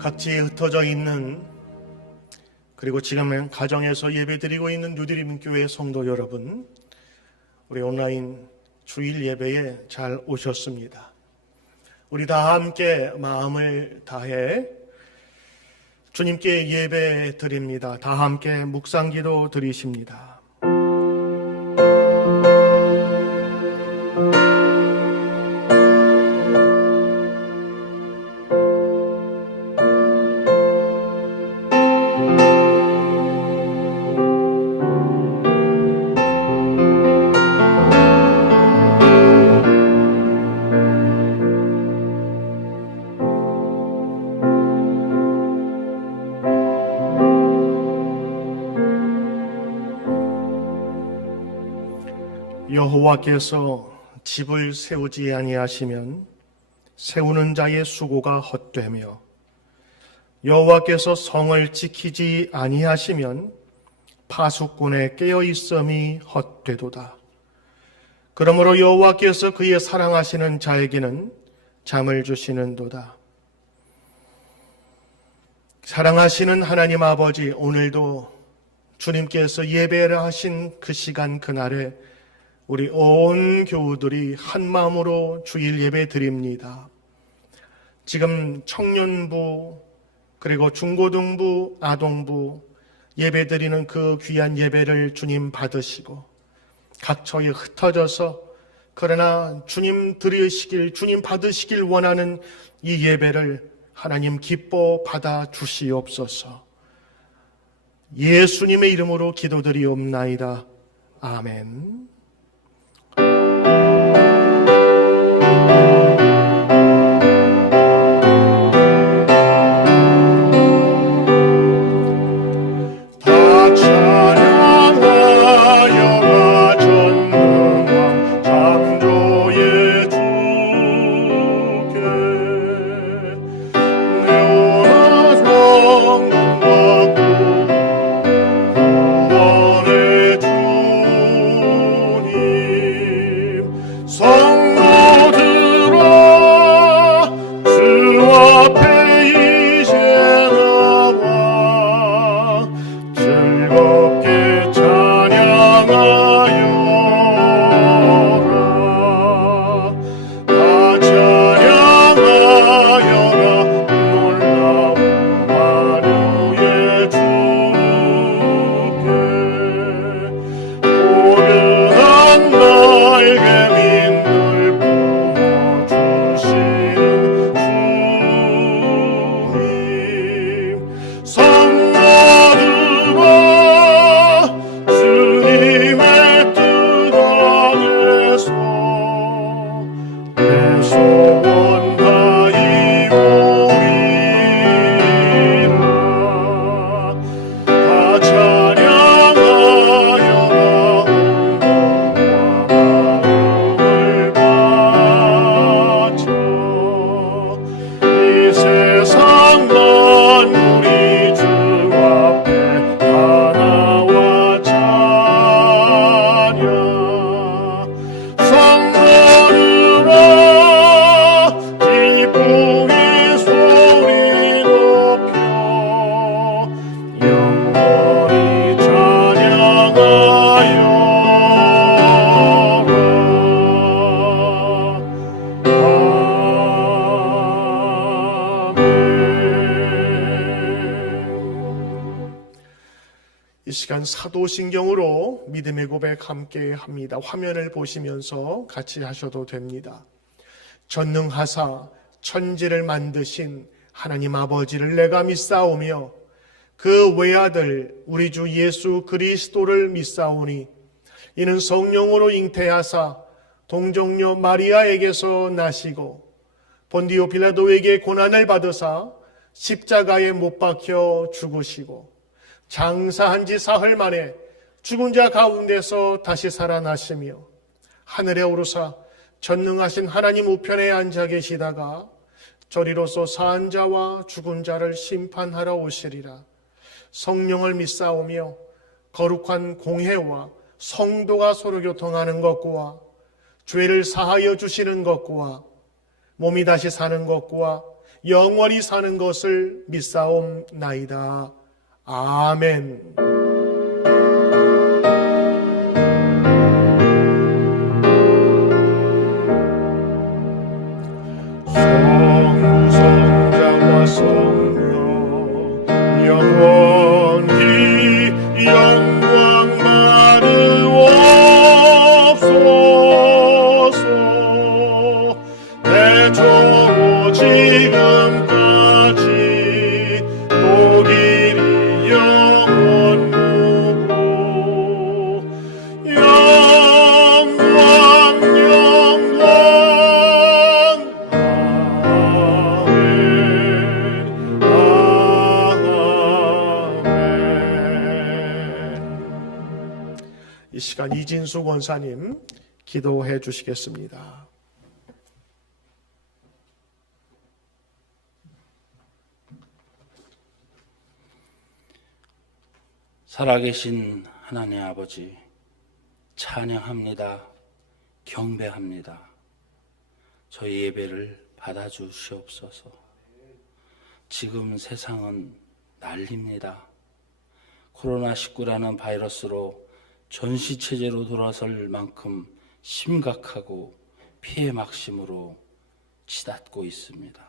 각지에 흩어져 있는, 그리고 지금 가정에서 예배드리고 있는 뉴드림 교회 성도 여러분, 우리 온라인 주일 예배에 잘 오셨습니다. 우리 다 함께 마음을 다해 주님께 예배 드립니다. 다 함께 묵상기도 드리십니다. 여호와께서 집을 세우지 아니하시면 세우는 자의 수고가 헛되며, 여호와께서 성을 지키지 아니하시면 파수꾼의 깨어있음이 헛되도다. 그러므로 여호와께서 그의 사랑하시는 자에게는 잠을 주시는도다. 사랑하시는 하나님 아버지, 오늘도 주님께서 예배를 하신 그 시간 그날에 우리 온 교우들이 한 마음으로 주일 예배 드립니다. 지금 청년부, 그리고 중고등부, 아동부 예배 드리는 그 귀한 예배를 주님 받으시고, 각처에 흩어져서 그러나 주님 들으시길, 주님 받으시길 원하는 이 예배를 하나님 기뻐 받아 주시옵소서. 예수님의 이름으로 기도드리옵나이다. 아멘. 이 시간 사도신경으로 믿음의 고백 함께 합니다. 화면을 보시면서 같이 하셔도 됩니다. 전능하사 천지를 만드신 하나님 아버지를 내가 믿사오며 그 외아들 우리 주 예수 그리스도를 믿사오니 이는 성령으로 잉태하사 동정녀 마리아에게서 나시고 본디오 빌라도에게 고난을 받으사 십자가에 못 박혀 죽으시고 장사한 지 사흘 만에 죽은 자 가운데서 다시 살아나시며 하늘에 오르사 전능하신 하나님 우편에 앉아 계시다가 저리로서 산 자와 죽은 자를 심판하러 오시리라. 성령을 믿사오며 거룩한 공회와 성도가 서로 교통하는 것과 죄를 사하여 주시는 것과 몸이 다시 사는 것과 영원히 사는 것을 믿사옵나이다. 아멘. 성부성자와 성령 영원히 영광 받으옵소서. 대초로 지금까지 독일이 영원 무고 영광 영광 아멘 아멘. 이 시간 이진수 권사님 기도해 주시겠습니다. 살아계신 하나님 아버지, 찬양합니다. 경배합니다. 저희 예배를 받아주시옵소서. 지금 세상은 난립니다. 코로나19라는 바이러스로 전시체제로 돌아설 만큼 심각하고 피해 막심으로 치닫고 있습니다.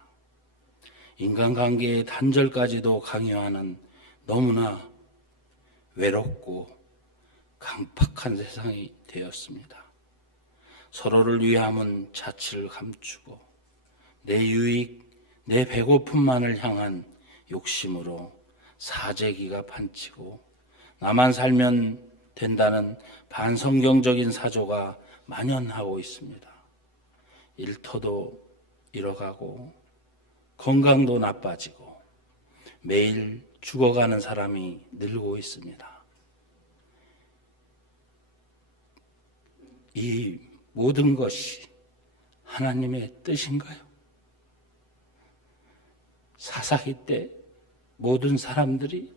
인간관계의 단절까지도 강요하는 너무나 외롭고 강팍한 세상이 되었습니다. 서로를 위함은 자취를 감추고 내 유익, 내 배고픔만을 향한 욕심으로 사재기가 판치고 나만 살면 된다는 반성경적인 사조가 만연하고 있습니다. 일터도 잃어가고 건강도 나빠지고 매일 죽어가는 사람이 늘고 있습니다. 이 모든 것이 하나님의 뜻인가요? 사사기 때 모든 사람들이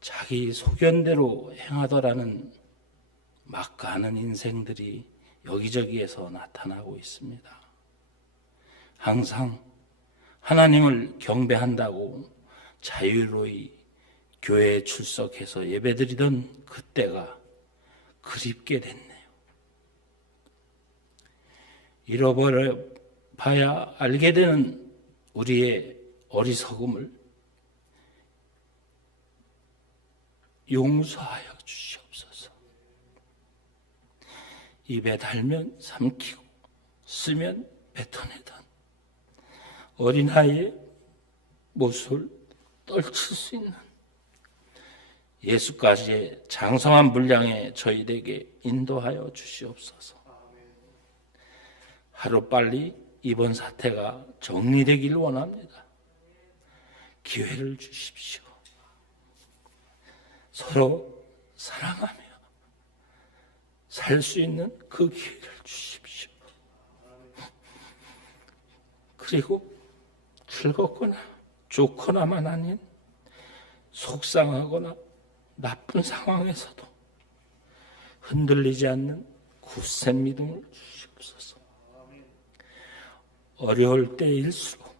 자기 소견대로 행하더라는 막가는 인생들이 여기저기에서 나타나고 있습니다. 항상 하나님을 경배한다고 자유로이 교회에 출석해서 예배드리던 그때가 그립게 됐네요. 잃어버려 봐야 알게 되는 우리의 어리석음을 용서하여 주시옵소서. 입에 달면 삼키고 쓰면 뱉어내던 어린아이의 모습을 떨칠 수 있는 예수까지의 장성한 분량의 저희에게 인도하여 주시옵소서. 하루빨리 이번 사태가 정리되길 원합니다. 기회를 주십시오. 서로 사랑하며 살 수 있는 그 기회를 주십시오. 그리고 즐겁거나 좋거나만 아닌 속상하거나 나쁜 상황에서도 흔들리지 않는 굳센 믿음을 주시옵소서. 어려울 때일수록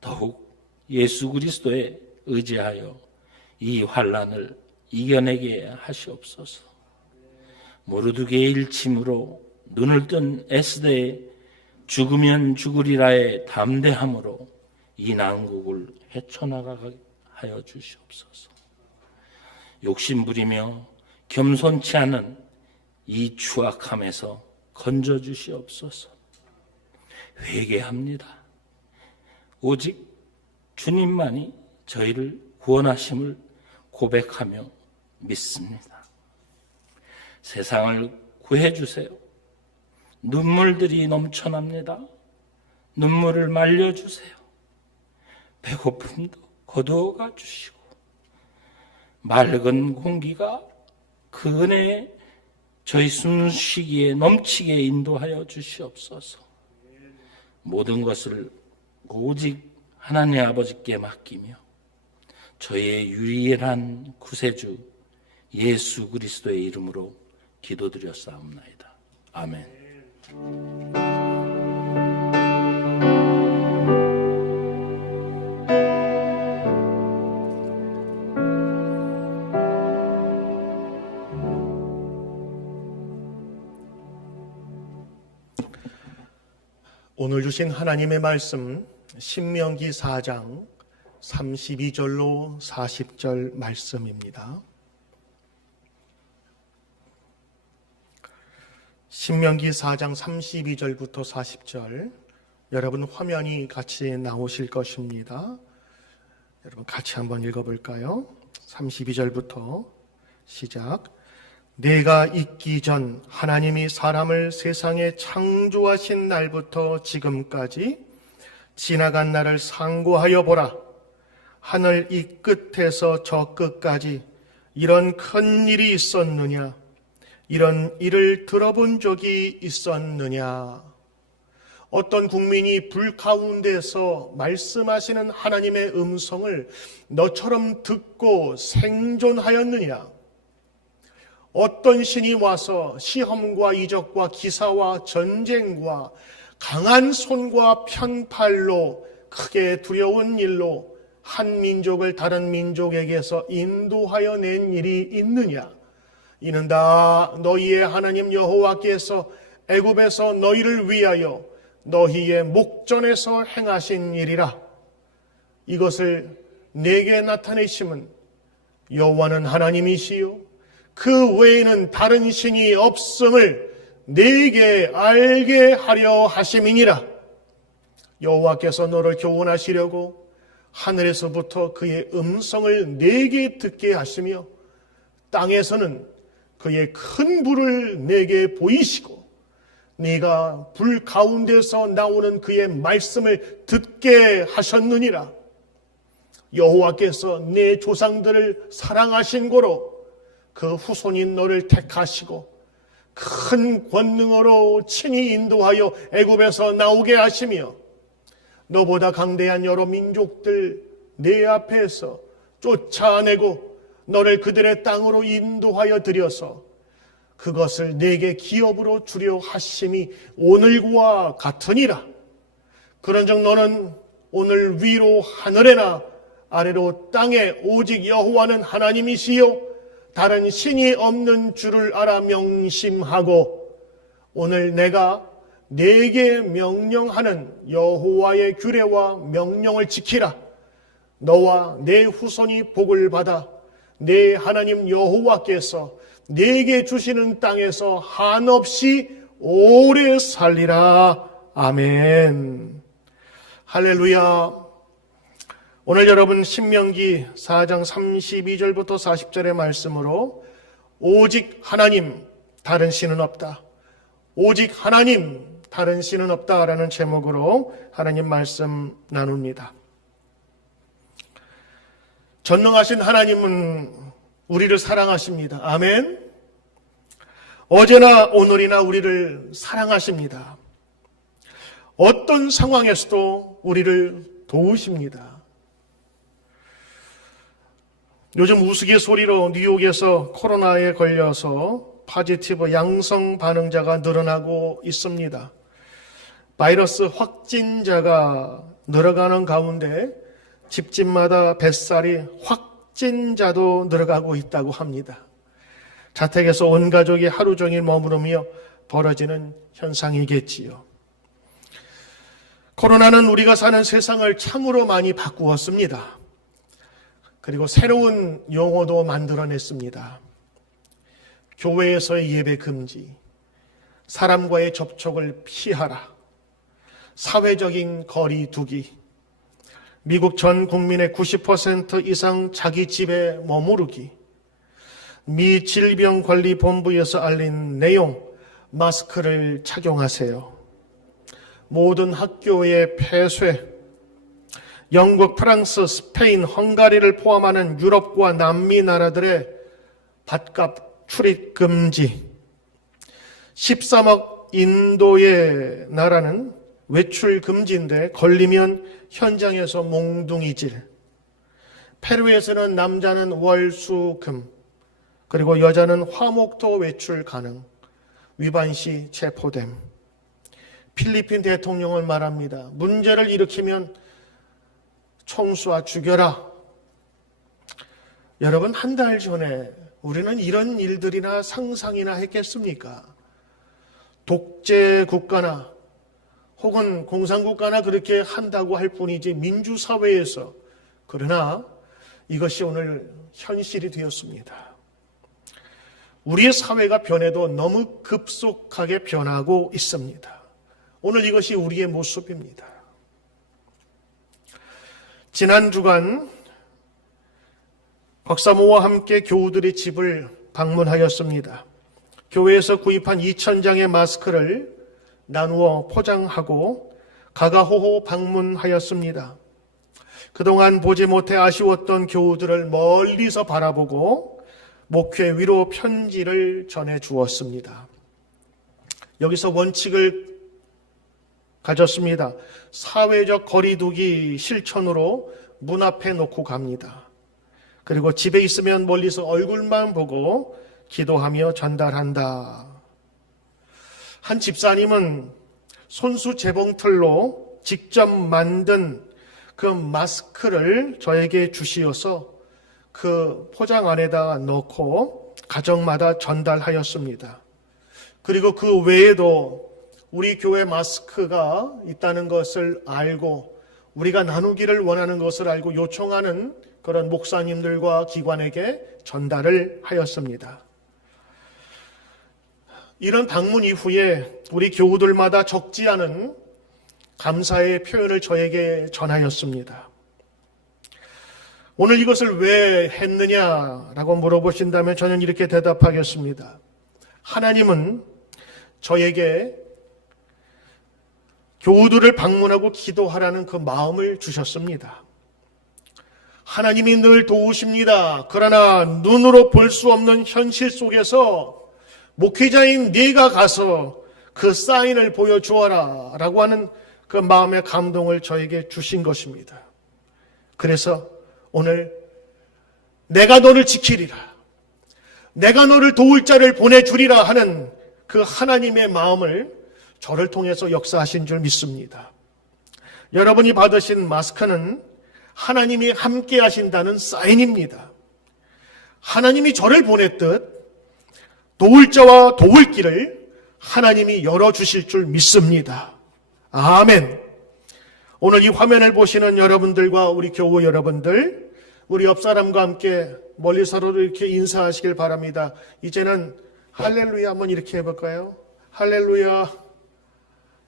더욱 예수 그리스도에 의지하여 이 환난을 이겨내게 하시옵소서. 모르드게의 일침으로 눈을 뜬 에스더의 죽으면 죽으리라의 담대함으로 이 난국을 헤쳐나가게 하여 주시옵소서. 욕심부리며 겸손치 않은 이 추악함에서 건져주시옵소서. 회개합니다. 오직 주님만이 저희를 구원하심을 고백하며 믿습니다. 세상을 구해주세요. 눈물들이 넘쳐납니다. 눈물을 말려주세요. 배고픔도 거두어가 주시고 맑은 공기가 그 은혜에 저희 숨쉬기에 넘치게 인도하여 주시옵소서. 모든 것을 오직 하나님 아버지께 맡기며 저희의 유일한 구세주 예수 그리스도의 이름으로 기도드렸사옵나이다. 아멘. 오늘 주신 하나님의 말씀 신명기 4장 32절로 40절 말씀입니다. 신명기 4장 32절부터 40절, 여러분 화면이 같이 나오실 것입니다. 여러분 같이 한번 읽어볼까요? 32절부터 시작. 내가 있기 전 하나님이 사람을 세상에 창조하신 날부터 지금까지 지나간 날을 상고하여 보라. 하늘 이 끝에서 저 끝까지 이런 큰 일이 있었느냐? 이런 일을 들어본 적이 있었느냐? 어떤 국민이 불 가운데서 말씀하시는 하나님의 음성을 너처럼 듣고 생존하였느냐? 어떤 신이 와서 시험과 이적과 기사와 전쟁과 강한 손과 편팔로 크게 두려운 일로 한 민족을 다른 민족에게서 인도하여 낸 일이 있느냐? 이는 다 너희의 하나님 여호와께서 애굽에서 너희를 위하여 너희의 목전에서 행하신 일이라. 이것을 내게 나타내심은 여호와는 하나님이시요 그 외에는 다른 신이 없음을 내게 알게 하려 하심이니라. 여호와께서 너를 교훈하시려고 하늘에서부터 그의 음성을 내게 듣게 하시며 땅에서는 그의 큰 불을 내게 보이시고 네가 불 가운데서 나오는 그의 말씀을 듣게 하셨느니라. 여호와께서 내 조상들을 사랑하신 고로 그 후손인 너를 택하시고 큰 권능으로 친히 인도하여 애굽에서 나오게 하시며 너보다 강대한 여러 민족들 내 앞에서 쫓아내고 너를 그들의 땅으로 인도하여 들여서 그것을 내게 기업으로 주려 하심이 오늘과 같으니라. 그런즉 너는 오늘 위로 하늘에나 아래로 땅에 오직 여호와는 하나님이시요 다른 신이 없는 줄을 알아 명심하고 오늘 내가 내게 명령하는 여호와의 규례와 명령을 지키라. 너와 내 후손이 복을 받아 내 하나님 여호와께서 내게 주시는 땅에서 한없이 오래 살리라. 아멘. 할렐루야. 오늘 여러분 신명기 4장 32절부터 40절의 말씀으로 오직 하나님 다른 신은 없다. 오직 하나님 다른 신은 없다라는 제목으로 하나님 말씀 나눕니다. 전능하신 하나님은 우리를 사랑하십니다. 아멘. 어제나 오늘이나 우리를 사랑하십니다. 어떤 상황에서도 우리를 도우십니다. 요즘 우스갯소리로 뉴욕에서 코로나에 걸려서 파지티브 양성 반응자가 늘어나고 있습니다. 바이러스 확진자가 늘어가는 가운데 집집마다 뱃살이 확진자도 늘어가고 있다고 합니다. 자택에서 온 가족이 하루 종일 머무르며 벌어지는 현상이겠지요. 코로나는 우리가 사는 세상을 참으로 많이 바꾸었습니다. 그리고 새로운 용어도 만들어냈습니다. 교회에서의 예배 금지, 사람과의 접촉을 피하라, 사회적인 거리 두기, 미국 전 국민의 90% 이상 자기 집에 머무르기, 미 질병관리본부에서 알린 내용, 마스크를 착용하세요. 모든 학교의 폐쇄, 영국, 프랑스, 스페인, 헝가리를 포함하는 유럽과 남미 나라들의 밭값 출입 금지, 13억 인도의 나라는 외출 금지인데 걸리면 현장에서 몽둥이질, 페루에서는 남자는 월, 수, 금, 그리고 여자는 화목토 외출 가능, 위반 시 체포됨. 필리핀 대통령은 말합니다. 문제를 일으키면 총수와 죽여라. 여러분, 한 달 전에 우리는 이런 일들이나 상상이나 했겠습니까? 독재 국가나 혹은 공산국가나 그렇게 한다고 할 뿐이지 민주사회에서. 그러나 이것이 오늘 현실이 되었습니다. 우리의 사회가 변해도 너무 급속하게 변하고 있습니다. 오늘 이것이 우리의 모습입니다. 지난 주간 박사모와 함께 교우들의 집을 방문하였습니다. 교회에서 구입한 2,000장의 마스크를 나누어 포장하고 가가호호 방문하였습니다. 그동안 보지 못해 아쉬웠던 교우들을 멀리서 바라보고 목회 위로 편지를 전해 주었습니다. 여기서 원칙을 가졌습니다. 사회적 거리두기 실천으로 문 앞에 놓고 갑니다. 그리고 집에 있으면 멀리서 얼굴만 보고 기도하며 전달한다. 한 집사님은 손수 재봉틀로 직접 만든 그 마스크를 저에게 주시어서 그 포장 안에다 넣고 가정마다 전달하였습니다. 그리고 그 외에도 우리 교회 마스크가 있다는 것을 알고 우리가 나누기를 원하는 것을 알고 요청하는 그런 목사님들과 기관에게 전달을 하였습니다. 이런 방문 이후에 우리 교우들마다 적지 않은 감사의 표현을 저에게 전하였습니다. 오늘 이것을 왜 했느냐라고 물어보신다면 저는 이렇게 대답하겠습니다. 하나님은 저에게 교우들을 방문하고 기도하라는 그 마음을 주셨습니다. 하나님이 늘 도우십니다. 그러나 눈으로 볼 수 없는 현실 속에서 목회자인 네가 가서 그 사인을 보여주어라 라고 하는 그 마음의 감동을 저에게 주신 것입니다. 그래서 오늘 내가 너를 지키리라, 내가 너를 도울 자를 보내주리라 하는 그 하나님의 마음을 저를 통해서 역사하신 줄 믿습니다. 여러분이 받으신 마스크는 하나님이 함께 하신다는 사인입니다. 하나님이 저를 보냈듯 도울 자와 도울 길을 하나님이 열어주실 줄 믿습니다. 아멘. 오늘 이 화면을 보시는 여러분들과 우리 교우 여러분들, 우리 옆 사람과 함께 멀리 서로 이렇게 인사하시길 바랍니다. 이제는 할렐루야 한번 이렇게 해볼까요? 할렐루야,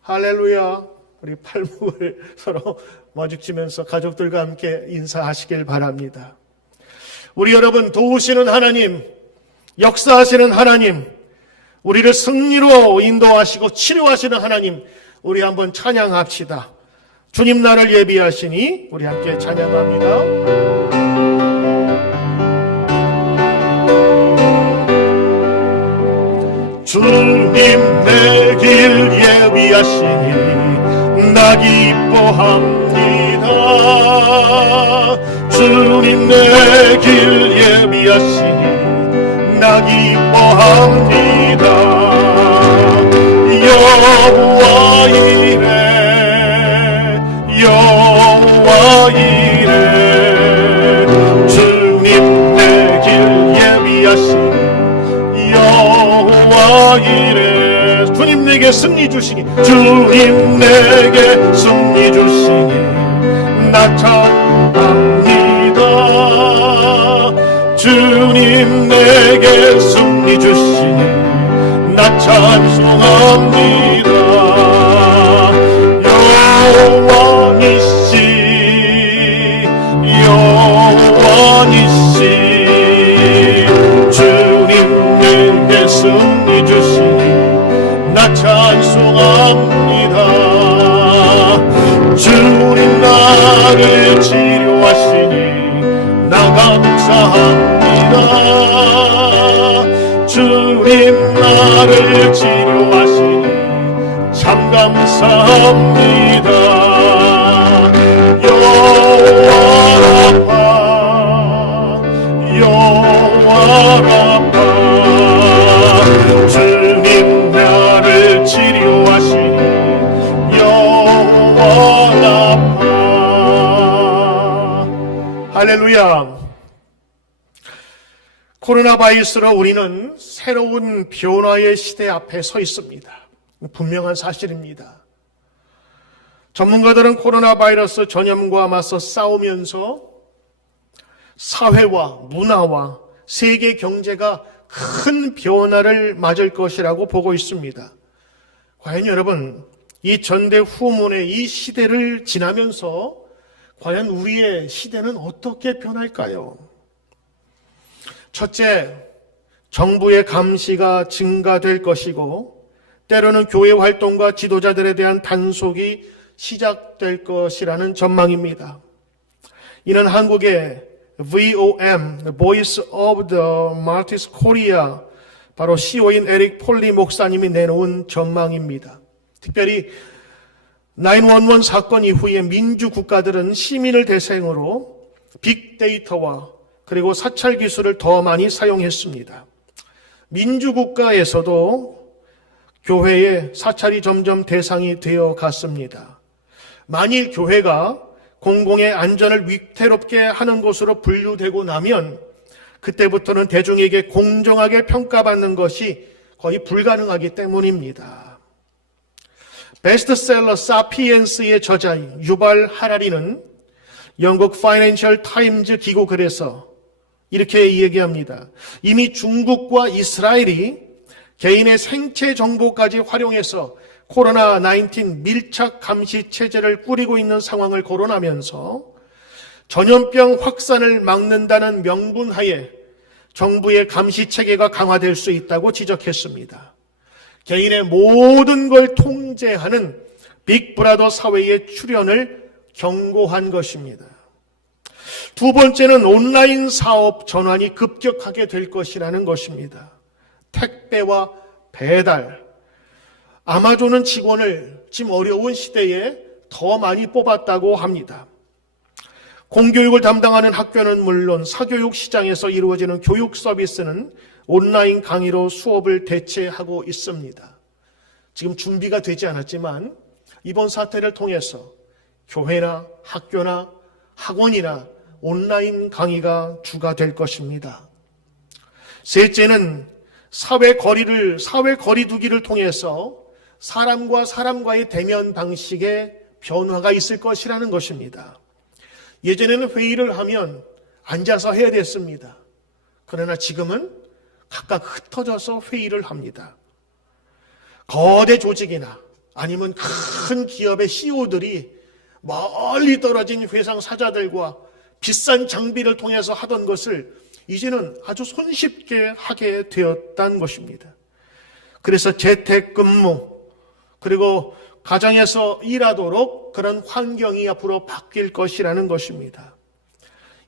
할렐루야. 우리 팔목을 서로 마주치면서 가족들과 함께 인사하시길 바랍니다. 우리 여러분, 도우시는 하나님, 역사하시는 하나님, 우리를 승리로 인도하시고 치료하시는 하나님, 우리 한번 찬양합시다. 주님 나를 예비하시니 우리 함께 찬양합니다. 주님 내 길 예비하시니 나 기뻐합니다. 주님 내 길 예비하시니 나 기뻐합니다. 여호와 이레 여호와 이레 주님 내 길 예비하시니 여호와 이레 주님 내게 승리 주시니 주님 내게 승리 주시니 나타납니다. 주님 내게 승리 주시니 나 찬송합니다. 여호와니시 주님 내게 승리 주시니 나 찬송합니다. 주님 나를 치료하시니 나 감사합니다. 주님 나를 치료하시니 참 감사합니다. 여호와라파 주님 나를 치료하시니 여호와라파. 할렐루야. 코로나 바이러스로 우리는 새로운 변화의 시대 앞에 서 있습니다. 분명한 사실입니다. 전문가들은 코로나 바이러스 전염과 맞서 싸우면서 사회와 문화와 세계 경제가 큰 변화를 맞을 것이라고 보고 있습니다. 과연 여러분, 이 전대후문의 이 시대를 지나면서 과연 우리의 시대는 어떻게 변할까요? 첫째, 정부의 감시가 증가될 것이고 때로는 교회 활동과 지도자들에 대한 단속이 시작될 것이라는 전망입니다. 이는 한국의 VOM, Voice of the Martyrs Korea, 바로 CO인 에릭 폴리 목사님이 내놓은 전망입니다. 특별히 911 사건 이후에 민주국가들은 시민을 대상으로 빅데이터와 그리고 사찰 기술을 더 많이 사용했습니다. 민주국가에서도 교회의 사찰이 점점 대상이 되어 갔습니다. 만일 교회가 공공의 안전을 위태롭게 하는 곳으로 분류되고 나면 그때부터는 대중에게 공정하게 평가받는 것이 거의 불가능하기 때문입니다. 베스트셀러 사피엔스의 저자인 유발 하라리는 영국 파이낸셜 타임즈 기고 글에서 이렇게 얘기합니다. 이미 중국과 이스라엘이 개인의 생체 정보까지 활용해서 코로나19 밀착 감시 체제를 꾸리고 있는 상황을 거론하면서 전염병 확산을 막는다는 명분하에 정부의 감시 체계가 강화될 수 있다고 지적했습니다. 개인의 모든 걸 통제하는 빅브라더 사회의 출현을 경고한 것입니다. 두 번째는 온라인 사업 전환이 급격하게 될 것이라는 것입니다. 택배와 배달, 아마존은 직원을 지금 어려운 시대에 더 많이 뽑았다고 합니다. 공교육을 담당하는 학교는 물론 사교육 시장에서 이루어지는 교육 서비스는 온라인 강의로 수업을 대체하고 있습니다. 지금 준비가 되지 않았지만 이번 사태를 통해서 교회나 학교나 학원이나 온라인 강의가 주가 될 것입니다. 셋째는 사회 거리두기를 통해서 사람과 사람과의 대면 방식에 변화가 있을 것이라는 것입니다. 예전에는 회의를 하면 앉아서 해야 됐습니다. 그러나 지금은 각각 흩어져서 회의를 합니다. 거대 조직이나 아니면 큰 기업의 CEO들이 멀리 떨어진 회상 사자들과 비싼 장비를 통해서 하던 것을 이제는 아주 손쉽게 하게 되었다는 것입니다. 그래서 재택근무 그리고 가정에서 일하도록 그런 환경이 앞으로 바뀔 것이라는 것입니다.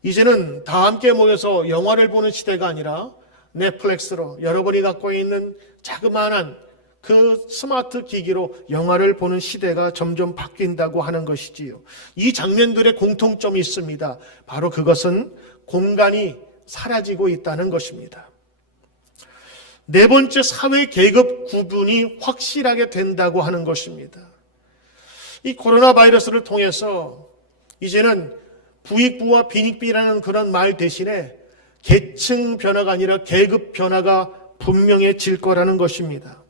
이제는 다 함께 모여서 영화를 보는 시대가 아니라 넷플릭스로 여러분이 갖고 있는 자그마한 그 스마트 기기로 영화를 보는 시대가 점점 바뀐다고 하는 것이지요. 이 장면들의 공통점이 있습니다. 바로 그것은 공간이 사라지고 있다는 것입니다. 네 번째, 사회 계급 구분이 확실하게 된다고 하는 것입니다. 이 코로나 바이러스를 통해서 이제는 부익부와 빈익비라는 그런 말 대신에 계층 변화가 아니라 계급 변화가 분명해질 거라는 것입니다.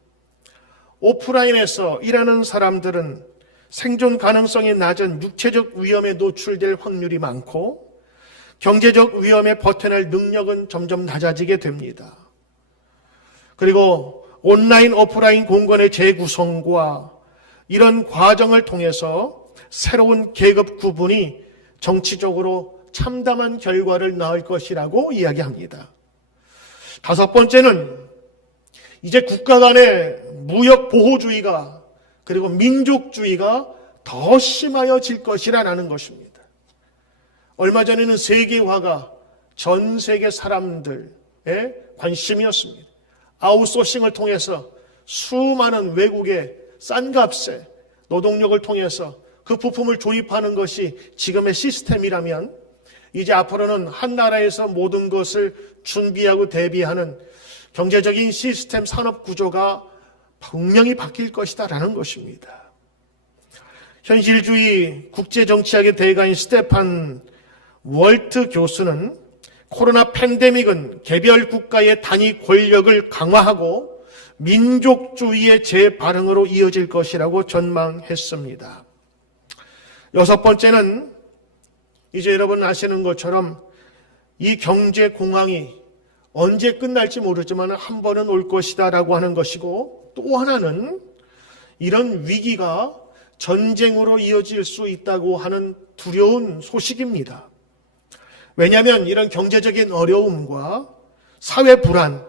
오프라인에서 일하는 사람들은 생존 가능성이 낮은 육체적 위험에 노출될 확률이 많고 경제적 위험에 버텨낼 능력은 점점 낮아지게 됩니다. 그리고 온라인, 오프라인 공간의 재구성과 이런 과정을 통해서 새로운 계급 구분이 정치적으로 참담한 결과를 낳을 것이라고 이야기합니다. 다섯 번째는 이제 국가 간의 무역 보호주의가 그리고 민족주의가 더 심하여질 것이라는 것입니다. 얼마 전에는 세계화가 전 세계 사람들의 관심이었습니다. 아웃소싱을 통해서 수많은 외국의 싼 값에 노동력을 통해서 그 부품을 조립하는 것이 지금의 시스템이라면 이제 앞으로는 한 나라에서 모든 것을 준비하고 대비하는 경제적인 시스템 산업 구조가 분명히 바뀔 것이다라는 것입니다. 현실주의 국제정치학의 대가인 스테판 월트 교수는 코로나 팬데믹은 개별 국가의 단위 권력을 강화하고 민족주의의 재발흥으로 이어질 것이라고 전망했습니다. 여섯 번째는 이제 여러분 아시는 것처럼 이 경제 공황이 언제 끝날지 모르지만 한 번은 올 것이다 라고 하는 것이고, 또 하나는 이런 위기가 전쟁으로 이어질 수 있다고 하는 두려운 소식입니다. 왜냐하면 이런 경제적인 어려움과 사회 불안,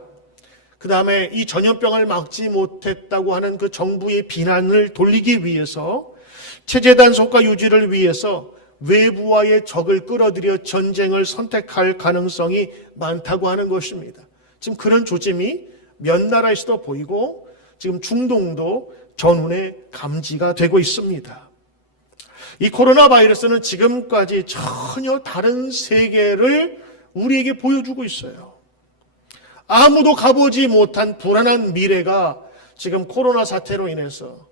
그 다음에 이 전염병을 막지 못했다고 하는 그 정부의 비난을 돌리기 위해서 체제 단속과 유지를 위해서 외부와의 적을 끌어들여 전쟁을 선택할 가능성이 많다고 하는 것입니다. 지금 그런 조짐이 몇 나라에서도 보이고 지금 중동도 전운에 감지가 되고 있습니다. 이 코로나 바이러스는 지금까지 전혀 다른 세계를 우리에게 보여주고 있어요. 아무도 가보지 못한 불안한 미래가 지금 코로나 사태로 인해서,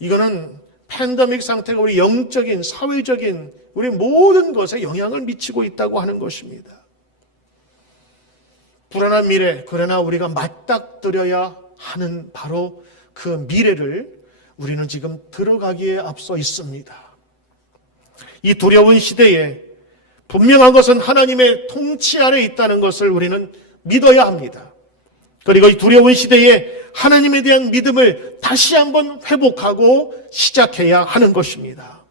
이거는 팬데믹 상태가 우리 영적인, 사회적인 우리 모든 것에 영향을 미치고 있다고 하는 것입니다. 불안한 미래, 그러나 우리가 맞닥뜨려야 하는 바로 그 미래를 우리는 지금 들어가기에 앞서 있습니다. 이 두려운 시대에 분명한 것은 하나님의 통치 아래 있다는 것을 우리는 믿어야 합니다. 그리고 이 두려운 시대에 하나님에 대한 믿음을 다시 한번 회복하고 시작해야 하는 것입니다.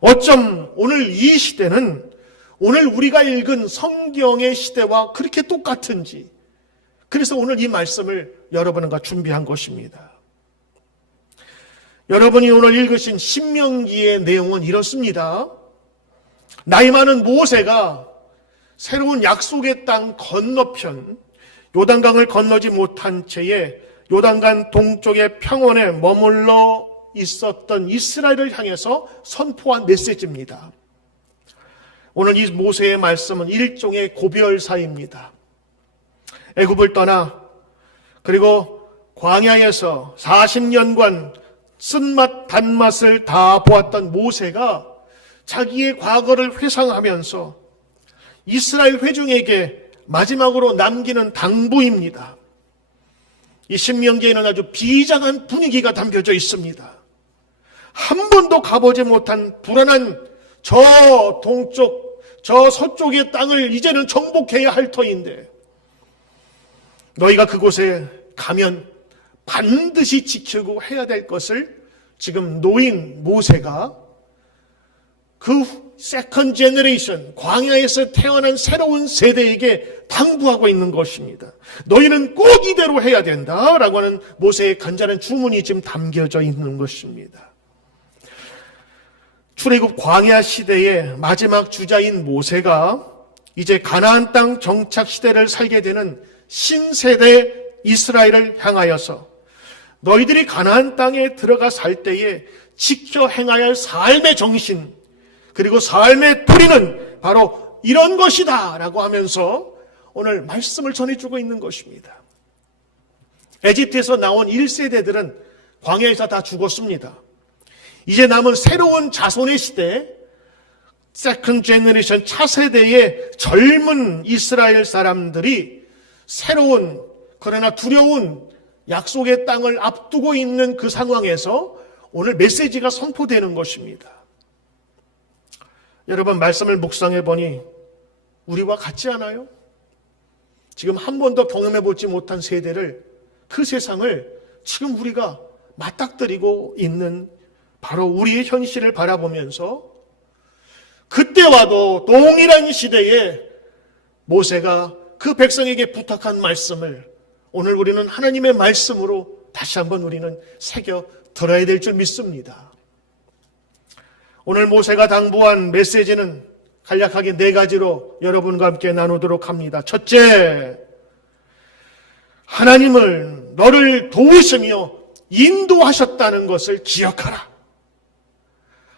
어쩜 오늘 이 시대는 오늘 우리가 읽은 성경의 시대와 그렇게 똑같은지, 그래서 오늘 이 말씀을 여러분과 준비한 것입니다. 여러분이 오늘 읽으신 신명기의 내용은 이렇습니다. 나이 많은 모세가 새로운 약속의 땅 건너편 요단강을 건너지 못한 채에 요단강 동쪽의 평원에 머물러 있었던 이스라엘을 향해서 선포한 메시지입니다. 오늘 이 모세의 말씀은 일종의 고별사입니다. 애굽을 떠나 그리고 광야에서 40년간 쓴맛 단맛을 다 보았던 모세가 자기의 과거를 회상하면서 이스라엘 회중에게 마지막으로 남기는 당부입니다. 이 신명기에는 아주 비장한 분위기가 담겨져 있습니다. 한 번도 가보지 못한 불안한 저 동쪽, 저 서쪽의 땅을 이제는 정복해야 할 터인데, 너희가 그곳에 가면 반드시 지키고 해야 될 것을 지금 노인 모세가 그 세컨드 제너레이션, 광야에서 태어난 새로운 세대에게 당부하고 있는 것입니다. 너희는 꼭 이대로 해야 된다라고 하는 모세의 간절한 주문이 지금 담겨져 있는 것입니다. 출애굽 광야 시대의 마지막 주자인 모세가 이제 가나안 땅 정착 시대를 살게 되는 신세대 이스라엘을 향하여서 너희들이 가나안 땅에 들어가 살 때에 지켜 행하여야 할 삶의 정신, 그리고 삶의 뿌리는 바로 이런 것이다 라고 하면서 오늘 말씀을 전해주고 있는 것입니다. 에집트에서 나온 1세대들은 광야에서 다 죽었습니다. 이제 남은 새로운 자손의 시대, 세컨드 제너레이션 차세대의 젊은 이스라엘 사람들이 새로운 그러나 두려운 약속의 땅을 앞두고 있는 그 상황에서 오늘 메시지가 선포되는 것입니다. 여러분, 말씀을 묵상해 보니 우리와 같지 않아요? 지금 한 번도 경험해 보지 못한 세대를, 그 세상을 지금 우리가 맞닥뜨리고 있는 바로 우리의 현실을 바라보면서 그때와도 동일한 시대에 모세가 그 백성에게 부탁한 말씀을 오늘 우리는 하나님의 말씀으로 다시 한번 우리는 새겨 들어야 될 줄 믿습니다. 오늘 모세가 당부한 메시지는 간략하게 4가지로 여러분과 함께 나누도록 합니다. 첫째, 하나님을 너를 도우시며 인도하셨다는 것을 기억하라.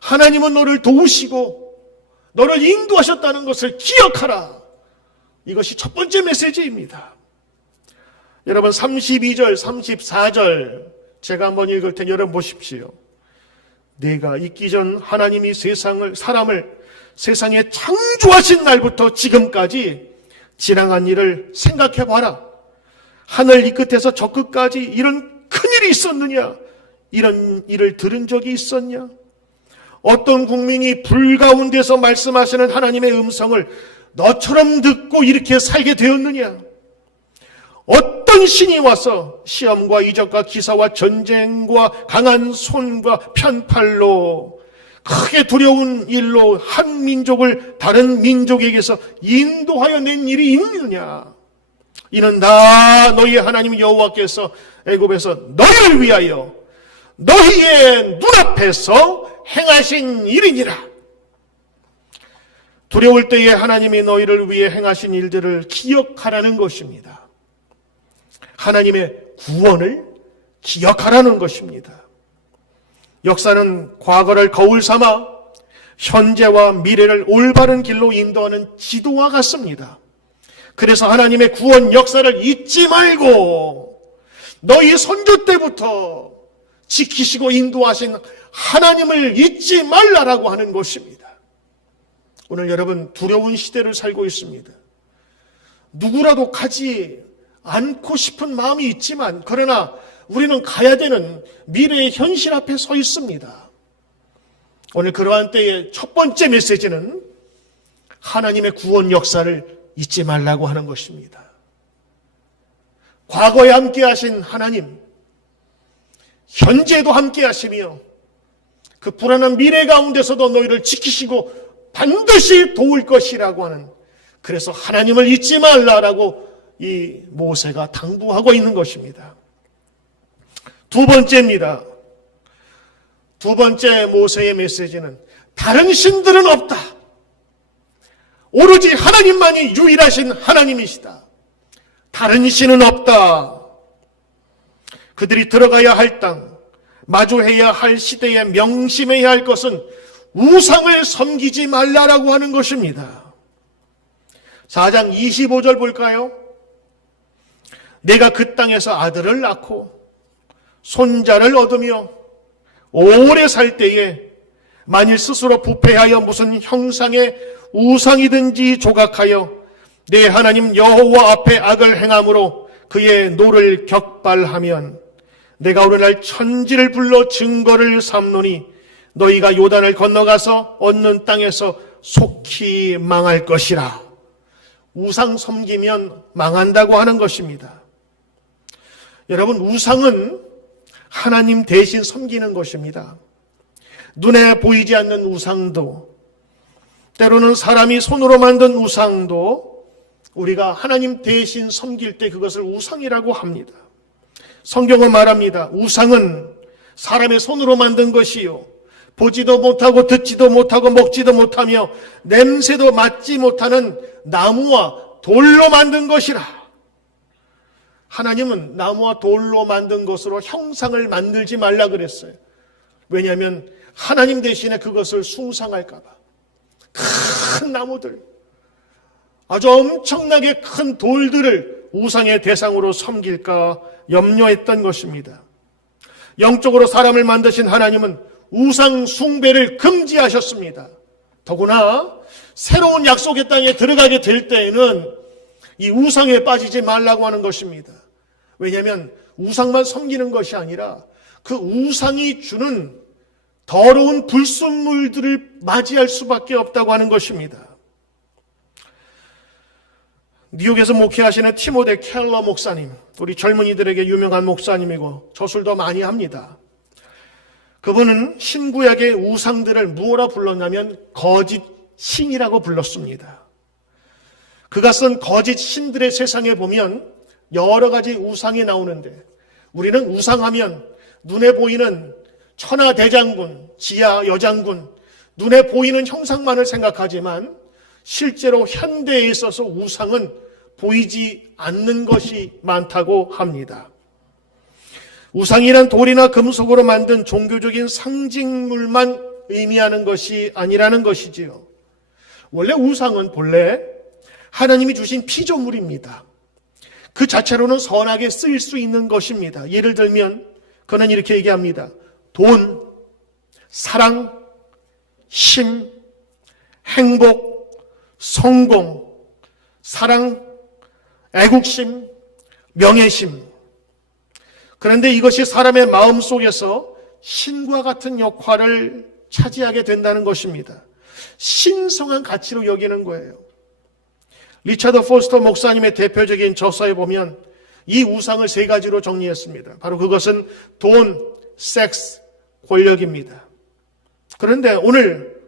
하나님은 너를 도우시고 너를 인도하셨다는 것을 기억하라. 이것이 첫 번째 메시지입니다. 여러분, 32절, 34절 제가 한번 읽을 테니 여러분 보십시오. 내가 있기 전 하나님이 사람을 세상에 창조하신 날부터 지금까지 지랑한 일을 생각해 봐라. 하늘 이 끝에서 저 끝까지 이런 큰일이 있었느냐? 이런 일을 들은 적이 있었냐? 어떤 국민이 불 가운데서 말씀하시는 하나님의 음성을 너처럼 듣고 이렇게 살게 되었느냐? 어떤 신이 와서 시험과 이적과 기사와 전쟁과 강한 손과 편팔로 크게 두려운 일로 한 민족을 다른 민족에게서 인도하여 낸 일이 있느냐? 이는 다 너희 하나님 여호와께서 애굽에서 너희를 위하여 너희의 눈앞에서 행하신 일이니라. 두려울 때에 하나님이 너희를 위해 행하신 일들을 기억하라는 것입니다. 하나님의 구원을 기억하라는 것입니다. 역사는 과거를 거울 삼아 현재와 미래를 올바른 길로 인도하는 지도와 같습니다. 그래서 하나님의 구원 역사를 잊지 말고 너희 선조 때부터 지키시고 인도하신 하나님을 잊지 말라라고 하는 것입니다. 오늘 여러분, 두려운 시대를 살고 있습니다. 누구라도 가지 않고 싶은 마음이 있지만 그러나 우리는 가야 되는 미래의 현실 앞에 서 있습니다. 오늘 그러한 때의 첫 번째 메시지는 하나님의 구원 역사를 잊지 말라고 하는 것입니다. 과거에 함께 하신 하나님, 현재도 함께 하시며 그 불안한 미래 가운데서도 너희를 지키시고 반드시 도울 것이라고 하는, 그래서 하나님을 잊지 말라라고 이 모세가 당부하고 있는 것입니다. 두 번째입니다. 두 번째 모세의 메시지는 다른 신들은 없다. 오로지 하나님만이 유일하신 하나님이시다. 다른 신은 없다. 그들이 들어가야 할 땅, 마주해야 할 시대에 명심해야 할 것은 우상을 섬기지 말라라고 하는 것입니다. 4장 25절 볼까요? 내가 그 땅에서 아들을 낳고 손자를 얻으며 오래 살 때에 만일 스스로 부패하여 무슨 형상의 우상이든지 조각하여 내 하나님 여호와 앞에 악을 행함으로 그의 노를 격발하면 내가 오늘날 천지를 불러 증거를 삼노니 너희가 요단을 건너가서 얻는 땅에서 속히 망할 것이라. 우상 섬기면 망한다고 하는 것입니다. 여러분, 우상은 하나님 대신 섬기는 것입니다. 눈에 보이지 않는 우상도, 때로는 사람이 손으로 만든 우상도 우리가 하나님 대신 섬길 때 그것을 우상이라고 합니다. 성경은 말합니다. 우상은 사람의 손으로 만든 것이요, 보지도 못하고 듣지도 못하고 먹지도 못하며 냄새도 맡지 못하는 나무와 돌로 만든 것이라. 하나님은 나무와 돌로 만든 것으로 형상을 만들지 말라 그랬어요. 왜냐하면 하나님 대신에 그것을 숭상할까 봐. 큰 나무들, 아주 엄청나게 큰 돌들을 우상의 대상으로 섬길까 염려했던 것입니다. 영적으로 사람을 만드신 하나님은 우상 숭배를 금지하셨습니다. 더구나 새로운 약속의 땅에 들어가게 될 때에는 이 우상에 빠지지 말라고 하는 것입니다. 왜냐하면 우상만 섬기는 것이 아니라 그 우상이 주는 더러운 불순물들을 맞이할 수밖에 없다고 하는 것입니다. 뉴욕에서 목회하시는 티모데 켈러 목사님, 우리 젊은이들에게 유명한 목사님이고 저술도 많이 합니다. 그분은 신구약의 우상들을 무엇라 불렀냐면 거짓 신이라고 불렀습니다. 그가 쓴 거짓 신들의 세상에 보면 여러 가지 우상이 나오는데, 우리는 우상하면 눈에 보이는 천하대장군, 지하 여장군, 눈에 보이는 형상만을 생각하지만 실제로 현대에 있어서 우상은 보이지 않는 것이 많다고 합니다. 우상이란 돌이나 금속으로 만든 종교적인 상징물만 의미하는 것이 아니라는 것이지요. 원래 우상은 본래 하나님이 주신 피조물입니다. 그 자체로는 선하게 쓰일 수 있는 것입니다. 예를 들면 그는 이렇게 얘기합니다. 돈, 사랑, 힘, 행복, 성공, 사랑, 애국심, 명예심. 그런데 이것이 사람의 마음 속에서 신과 같은 역할을 차지하게 된다는 것입니다. 신성한 가치로 여기는 거예요. 리차드 포스터 목사님의 대표적인 저서에 보면 이 우상을 세 가지로 정리했습니다. 바로 그것은 돈, 섹스, 권력입니다. 그런데 오늘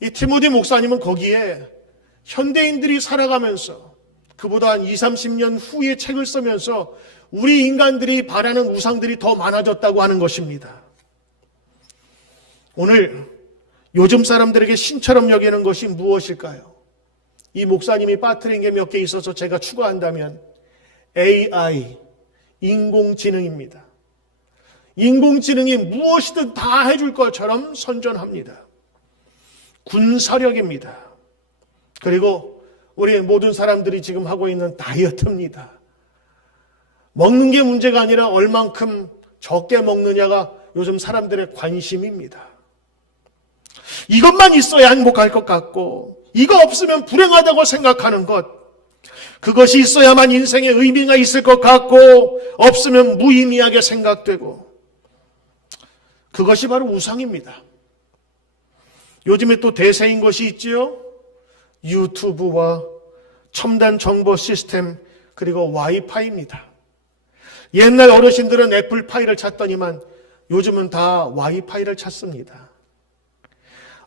이 티모디 목사님은 거기에 현대인들이 살아가면서 그보다 한 20, 30년 후에 책을 쓰면서 우리 인간들이 바라는 우상들이 더 많아졌다고 하는 것입니다. 오늘 요즘 사람들에게 신처럼 여기는 것이 무엇일까요? 이 목사님이 빠뜨린 게 몇 개 있어서 제가 추가한다면 AI, 인공지능입니다. 인공지능이 무엇이든 다 해줄 것처럼 선전합니다. 군사력입니다. 그리고 우리 모든 사람들이 지금 하고 있는 다이어트입니다. 먹는 게 문제가 아니라 얼만큼 적게 먹느냐가 요즘 사람들의 관심입니다. 이것만 있어야 행복할 것 같고, 이거 없으면 불행하다고 생각하는 것, 그것이 있어야만 인생에 의미가 있을 것 같고, 없으면 무의미하게 생각되고, 그것이 바로 우상입니다. 요즘에 또 대세인 것이 있지요. 유튜브와 첨단 정보 시스템, 그리고 와이파이입니다. 옛날 어르신들은 애플파이를 찾더니만 요즘은 다 와이파이를 찾습니다.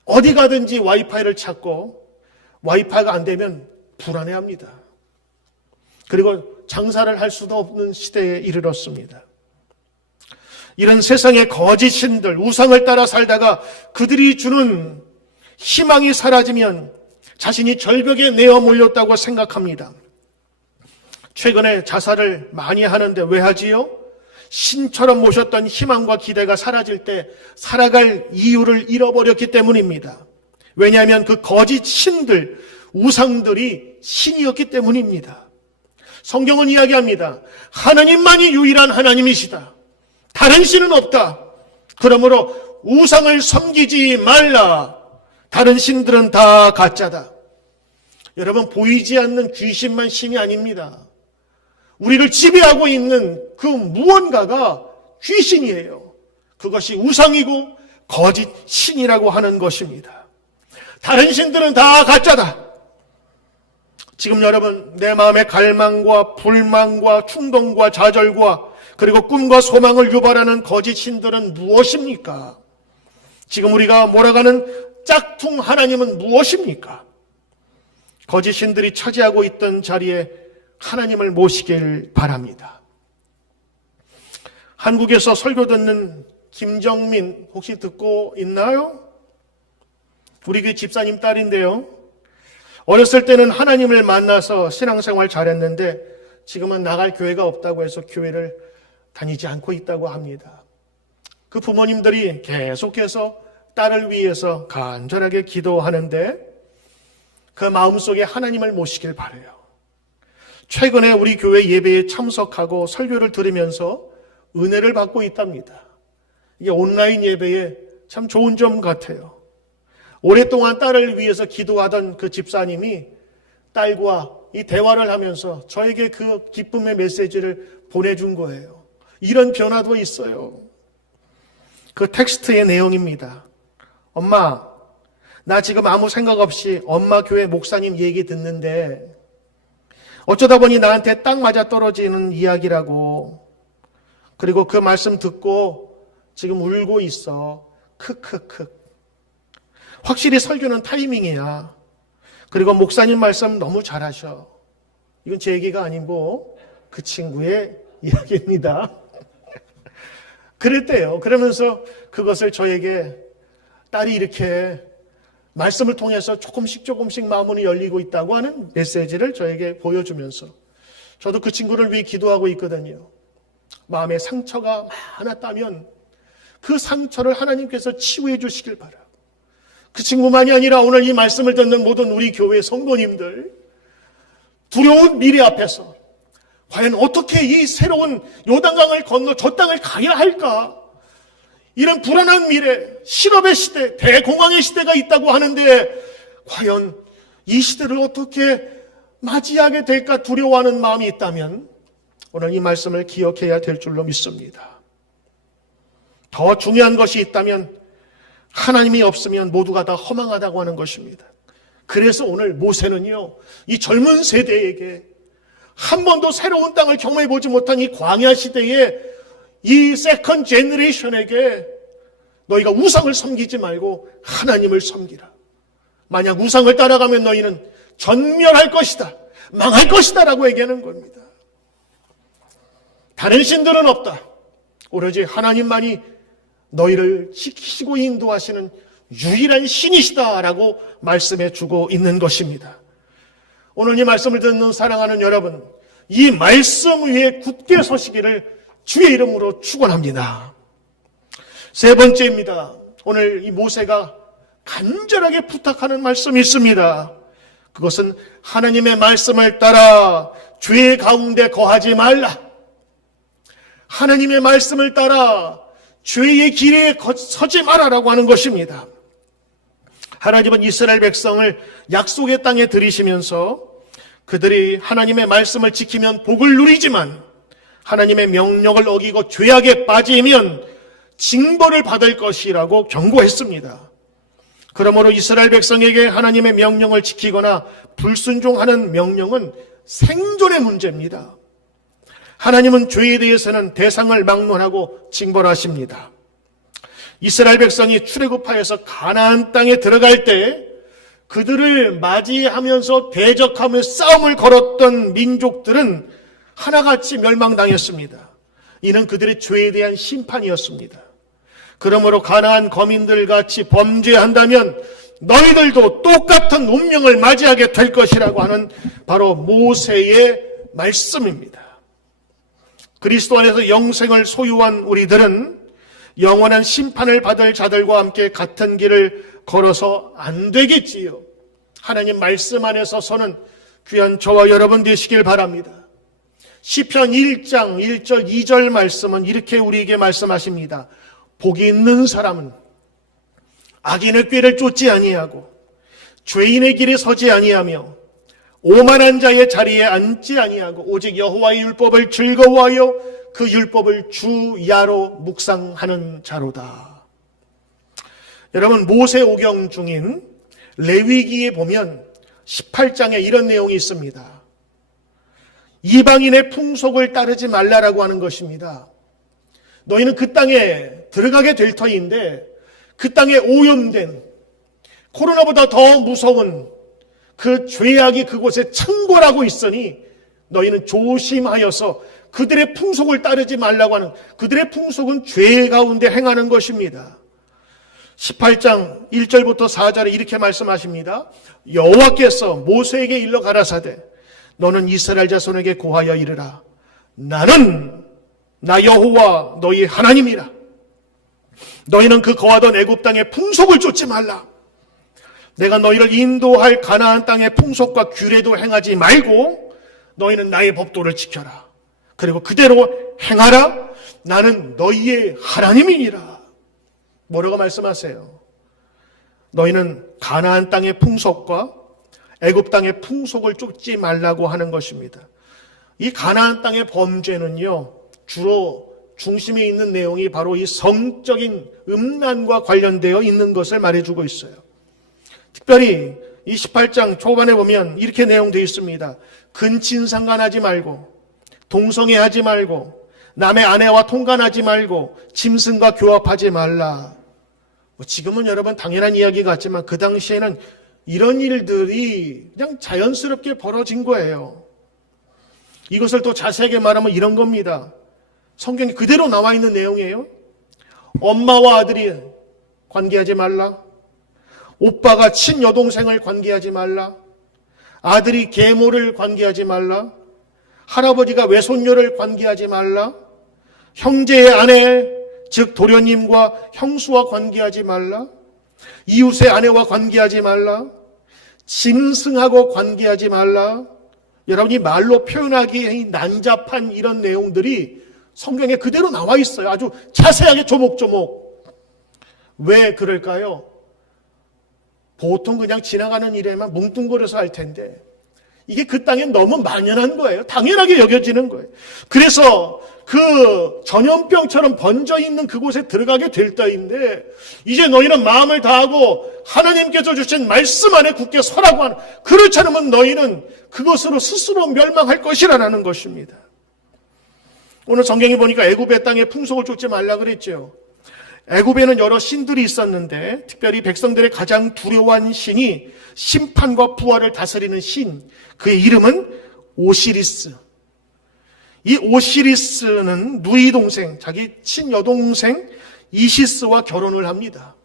어디 가든지 와이파이를 찾고 와이파이가 안 되면 불안해합니다. 그리고 장사를 할 수도 없는 시대에 이르렀습니다. 이런 세상의 거짓 신들, 우상을 따라 살다가 그들이 주는 희망이 사라지면 자신이 절벽에 내어 몰렸다고 생각합니다. 최근에 자살을 많이 하는데 왜 하지요? 신처럼 모셨던 희망과 기대가 사라질 때 살아갈 이유를 잃어버렸기 때문입니다. 왜냐하면 그 거짓 신들, 우상들이 신이었기 때문입니다. 성경은 이야기합니다. 하나님만이 유일한 하나님이시다. 다른 신은 없다. 그러므로 우상을 섬기지 말라. 다른 신들은 다 가짜다. 여러분, 보이지 않는 귀신만 신이 아닙니다. 우리를 지배하고 있는 그 무언가가 귀신이에요. 그것이 우상이고 거짓 신이라고 하는 것입니다. 다른 신들은 다 가짜다. 지금 여러분, 내 마음의 갈망과 불만과 충동과 좌절과 그리고 꿈과 소망을 유발하는 거짓 신들은 무엇입니까? 지금 우리가 몰아가는 짝퉁 하나님은 무엇입니까? 거짓 신들이 차지하고 있던 자리에 하나님을 모시길 바랍니다. 한국에서 설교 듣는 김정민 혹시 듣고 있나요? 우리 교회 집사님 딸인데요. 어렸을 때는 하나님을 만나서 신앙생활 잘했는데 지금은 나갈 교회가 없다고 해서 교회를 다니지 않고 있다고 합니다. 그 부모님들이 계속해서 딸을 위해서 간절하게 기도하는데 그 마음속에 하나님을 모시길 바라요. 최근에 우리 교회 예배에 참석하고 설교를 들으면서 은혜를 받고 있답니다. 이게 온라인 예배에 참 좋은 점 같아요. 오랫동안 딸을 위해서 기도하던 그 집사님이 딸과 이 대화를 하면서 저에게 그 기쁨의 메시지를 보내준 거예요. 이런 변화도 있어요. 그 텍스트의 내용입니다. 엄마, 나 지금 아무 생각 없이 엄마 교회 목사님 얘기 듣는데 어쩌다 보니 나한테 딱 맞아 떨어지는 이야기라고. 그리고 그 말씀 듣고 지금 울고 있어. 크크크. 확실히 설교는 타이밍이야. 그리고 목사님 말씀 너무 잘하셔. 이건 제 얘기가 아니고 그 친구의 이야기입니다. 그랬대요. 그러면서 그것을 저에게 딸이 이렇게 말씀을 통해서 조금씩 마음문이 열리고 있다고 하는 메시지를 저에게 보여주면서 저도 그 친구를 위해 기도하고 있거든요. 마음에 상처가 많았다면 그 상처를 하나님께서 치유해 주시길 바라고, 그 친구만이 아니라 오늘 이 말씀을 듣는 모든 우리 교회 성도님들, 두려운 미래 앞에서 과연 어떻게 이 새로운 요단강을 건너 저 땅을 가야 할까? 이런 불안한 미래, 실업의 시대, 대공황의 시대가 있다고 하는데 과연 이 시대를 어떻게 맞이하게 될까 두려워하는 마음이 있다면 오늘 이 말씀을 기억해야 될 줄로 믿습니다. 더 중요한 것이 있다면 하나님이 없으면 모두가 다 허망하다고 하는 것입니다. 그래서 오늘 모세는요, 이 젊은 세대에게 한 번도 새로운 땅을 경험해보지 못한 이 광야 시대에 이 세컨 제너레이션에게 너희가 우상을 섬기지 말고 하나님을 섬기라. 만약 우상을 따라가면 너희는 전멸할 것이다, 망할 것이다 라고 얘기하는 겁니다. 다른 신들은 없다. 오로지 하나님만이 너희를 지키시고 인도하시는 유일한 신이시다라고 말씀해 주고 있는 것입니다. 오늘 이 말씀을 듣는 사랑하는 여러분, 이 말씀 위에 굳게 서시기를 주의 이름으로 축원합니다. 세 번째입니다. 오늘 이 모세가 간절하게 부탁하는 말씀이 있습니다. 그것은 하나님의 말씀을 따라 죄 가운데 거하지 말라. 하나님의 말씀을 따라 죄의 길에 서지 마라라고 하는 것입니다. 하나님은 이스라엘 백성을 약속의 땅에 들이시면서 그들이 하나님의 말씀을 지키면 복을 누리지만 하나님의 명령을 어기고 죄악에 빠지면 징벌을 받을 것이라고 경고했습니다. 그러므로 이스라엘 백성에게 하나님의 명령을 지키거나 불순종하는 명령은 생존의 문제입니다. 하나님은 죄에 대해서는 대상을 막론하고 징벌하십니다. 이스라엘 백성이 출애굽하여서 가나안 땅에 들어갈 때 그들을 맞이하면서 대적하며 싸움을 걸었던 민족들은 하나같이 멸망당했습니다. 이는 그들의 죄에 대한 심판이었습니다. 그러므로 가나안 거민들 같이 범죄한다면 너희들도 똑같은 운명을 맞이하게 될 것이라고 하는 바로 모세의 말씀입니다. 그리스도 안에서 영생을 소유한 우리들은 영원한 심판을 받을 자들과 함께 같은 길을 걸어서 안 되겠지요. 하나님 말씀 안에서 서는 귀한 저와 여러분 되시길 바랍니다. 시편 1장 1절 2절 말씀은 이렇게 우리에게 말씀하십니다. 복이 있는 사람은 악인의 꾀를 쫓지 아니하고 죄인의 길에 서지 아니하며 오만한 자의 자리에 앉지 아니하고 오직 여호와의 율법을 즐거워하여 그 율법을 주야로 묵상하는 자로다. 여러분, 모세오경 중인 레위기에 보면 18장에 이런 내용이 있습니다. 이방인의 풍속을 따르지 말라라고 하는 것입니다. 너희는 그 땅에 들어가게 될 터인데 그 땅에 오염된 코로나보다 더 무서운 그 죄악이 그곳에 창궐하고 있으니 너희는 조심하여서 그들의 풍속을 따르지 말라고 하는, 그들의 풍속은 죄 가운데 행하는 것입니다. 18장 1절부터 4절에 이렇게 말씀하십니다. 여호와께서 모세에게 일러 가라사대 너는 이스라엘 자손에게 고하여 이르라. 나는 나 여호와 너희 하나님이라. 너희는 그 거하던 애굽 땅의 풍속을 쫓지 말라. 내가 너희를 인도할 가나안 땅의 풍속과 규례도 행하지 말고 너희는 나의 법도를 지켜라. 그리고 그대로 행하라. 나는 너희의 하나님이니라. 뭐라고 말씀하세요? 너희는 가나안 땅의 풍속과 애굽 땅의 풍속을 쫓지 말라고 하는 것입니다. 이 가나안 땅의 범죄는요, 주로 중심에 있는 내용이 바로 이 성적인 음란과 관련되어 있는 것을 말해주고 있어요. 특별히 이 18장 초반에 보면 이렇게 내용되어 있습니다. 근친상간하지 말고, 동성애하지 말고, 남의 아내와 통간하지 말고, 짐승과 교합하지 말라. 지금은 여러분 당연한 이야기 같지만 그 당시에는 이런 일들이 그냥 자연스럽게 벌어진 거예요. 이것을 더 자세하게 말하면 이런 겁니다. 성경에 그대로 나와 있는 내용이에요. 엄마와 아들이 관계하지 말라. 오빠가 친여동생을 관계하지 말라. 아들이 계모를 관계하지 말라. 할아버지가 외손녀를 관계하지 말라. 형제의 아내, 즉 도련님과 형수와 관계하지 말라. 이웃의 아내와 관계하지 말라. 짐승하고 관계하지 말라. 여러분이 말로 표현하기 난잡한 이런 내용들이 성경에 그대로 나와 있어요. 아주 자세하게 조목조목. 왜 그럴까요? 보통 그냥 지나가는 일에만 뭉뚱그려서 할 텐데 이게 그 땅에 너무 만연한 거예요. 당연하게 여겨지는 거예요. 그래서 그 전염병처럼 번져 있는 그곳에 들어가게 될 때인데 이제 너희는 마음을 다하고 하나님께서 주신 말씀 안에 굳게 서라고 하는, 그렇지 않으면 너희는 그것으로 스스로 멸망할 것이라는 것입니다. 오늘 성경에 보니까 애굽의 땅에 풍속을 쫓지 말라 그랬죠. 애굽에는 여러 신들이 있었는데 특별히 백성들의 가장 두려워한 신이 심판과 부활을 다스리는 신, 그의 이름은 오시리스. 이 오시리스는 누이 동생, 자기 친여동생 이시스와 결혼을 합니다.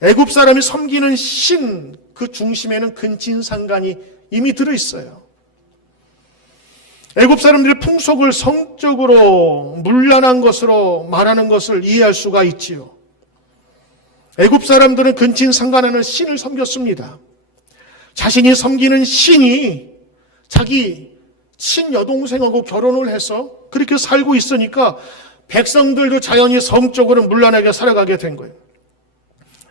애굽 사람이 섬기는 신, 그 중심에는 근친상간이 이미 들어있어요. 애굽 사람들의 풍속을 성적으로 문란한 것으로 말하는 것을 이해할 수가 있지요. 애굽 사람들은 근친상간하는 신을 섬겼습니다. 자신이 섬기는 신이 자기 친여동생하고 결혼을 해서 그렇게 살고 있으니까 백성들도 자연히 성적으로 문란하게 살아가게 된 거예요.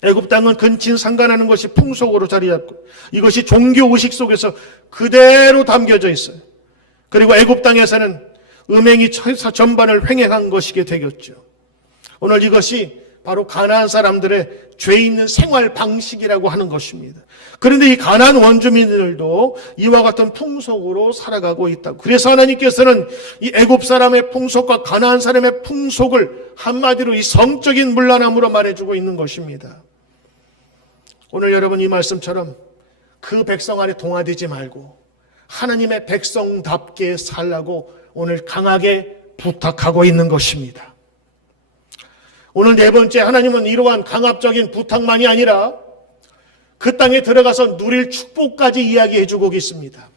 애굽 땅은 근친상간하는 것이 풍속으로 자리 잡고 이것이 종교 의식 속에서 그대로 담겨져 있어요. 그리고 애굽 땅에서는 음행이 천사 전반을 횡행한 것이게 되겠죠. 오늘 이것이 바로 가나안 사람들의 죄 있는 생활 방식이라고 하는 것입니다. 그런데 이 가나안 원주민들도 이와 같은 풍속으로 살아가고 있다. 그래서 하나님께서는 이 애굽 사람의 풍속과 가나안 사람의 풍속을 한마디로 이 성적인 문란함으로 말해주고 있는 것입니다. 오늘 여러분 이 말씀처럼 그 백성 안에 동화되지 말고 하나님의 백성답게 살라고 오늘 강하게 부탁하고 있는 것입니다. 오늘 네 번째, 하나님은 이러한 강압적인 부탁만이 아니라 그 땅에 들어가서 누릴 축복까지 이야기해 주고 있습니다.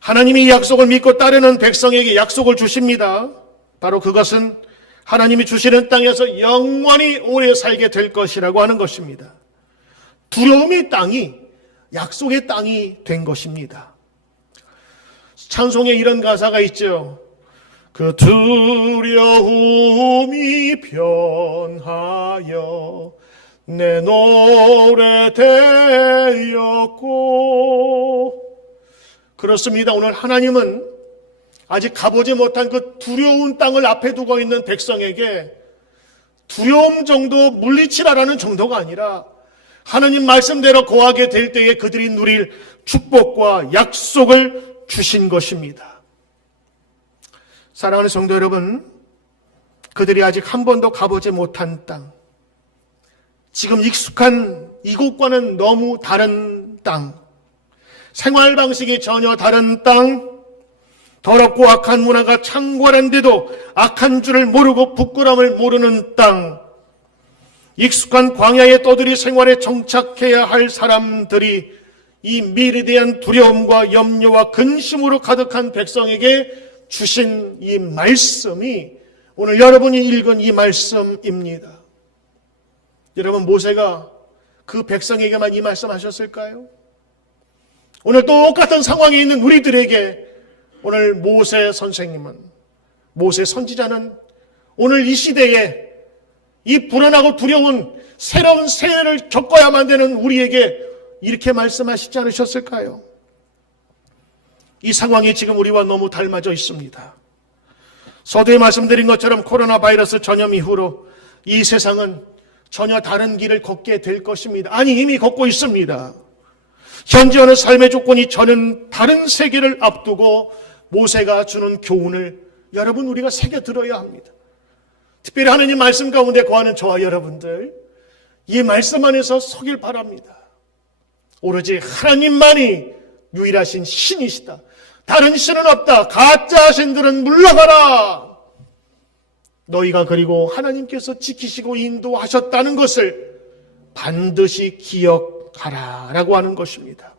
하나님이 이 약속을 믿고 따르는 백성에게 약속을 주십니다. 바로 그것은 하나님이 주시는 땅에서 영원히 오래 살게 될 것이라고 하는 것입니다. 두려움의 땅이 약속의 땅이 된 것입니다. 찬송에 이런 가사가 있죠. 그 두려움이 변하여 내 노래 되었고. 그렇습니다. 오늘 하나님은 아직 가보지 못한 그 두려운 땅을 앞에 두고 있는 백성에게 두려움 정도 물리치라라는 정도가 아니라 하나님 말씀대로 거하게 될 때에 그들이 누릴 축복과 약속을 주신 것입니다. 사랑하는 성도 여러분, 그들이 아직 한 번도 가보지 못한 땅, 지금 익숙한 이곳과는 너무 다른 땅, 생활 방식이 전혀 다른 땅, 더럽고 악한 문화가 창궐한데도 악한 줄을 모르고 부끄러움을 모르는 땅, 익숙한 광야의 떠들이 생활에 정착해야 할 사람들이 이 미래에 대한 두려움과 염려와 근심으로 가득한 백성에게 주신 이 말씀이 오늘 여러분이 읽은 이 말씀입니다. 여러분, 모세가 그 백성에게만 이 말씀 하셨을까요? 오늘 똑같은 상황에 있는 우리들에게 오늘 모세 선생님은, 모세 선지자는 오늘 이 시대에 이 불안하고 두려운 새로운 세대를 겪어야만 되는 우리에게 이렇게 말씀하시지 않으셨을까요? 이 상황이 지금 우리와 너무 닮아져 있습니다. 서두에 말씀드린 것처럼 코로나 바이러스 전염 이후로 이 세상은 전혀 다른 길을 걷게 될 것입니다. 아니, 이미 걷고 있습니다. 현지화는 삶의 조건이 전혀 다른 세계를 앞두고 모세가 주는 교훈을 여러분 우리가 새겨 들어야 합니다. 특별히 하나님 말씀 가운데 거하는 저와 여러분들, 이 말씀 안에서 서길 바랍니다. 오로지 하나님만이 유일하신 신이시다. 다른 신은 없다. 가짜 신들은 물러가라. 너희가 그리고 하나님께서 지키시고 인도하셨다는 것을 반드시 기억하라 라고 하는 것입니다.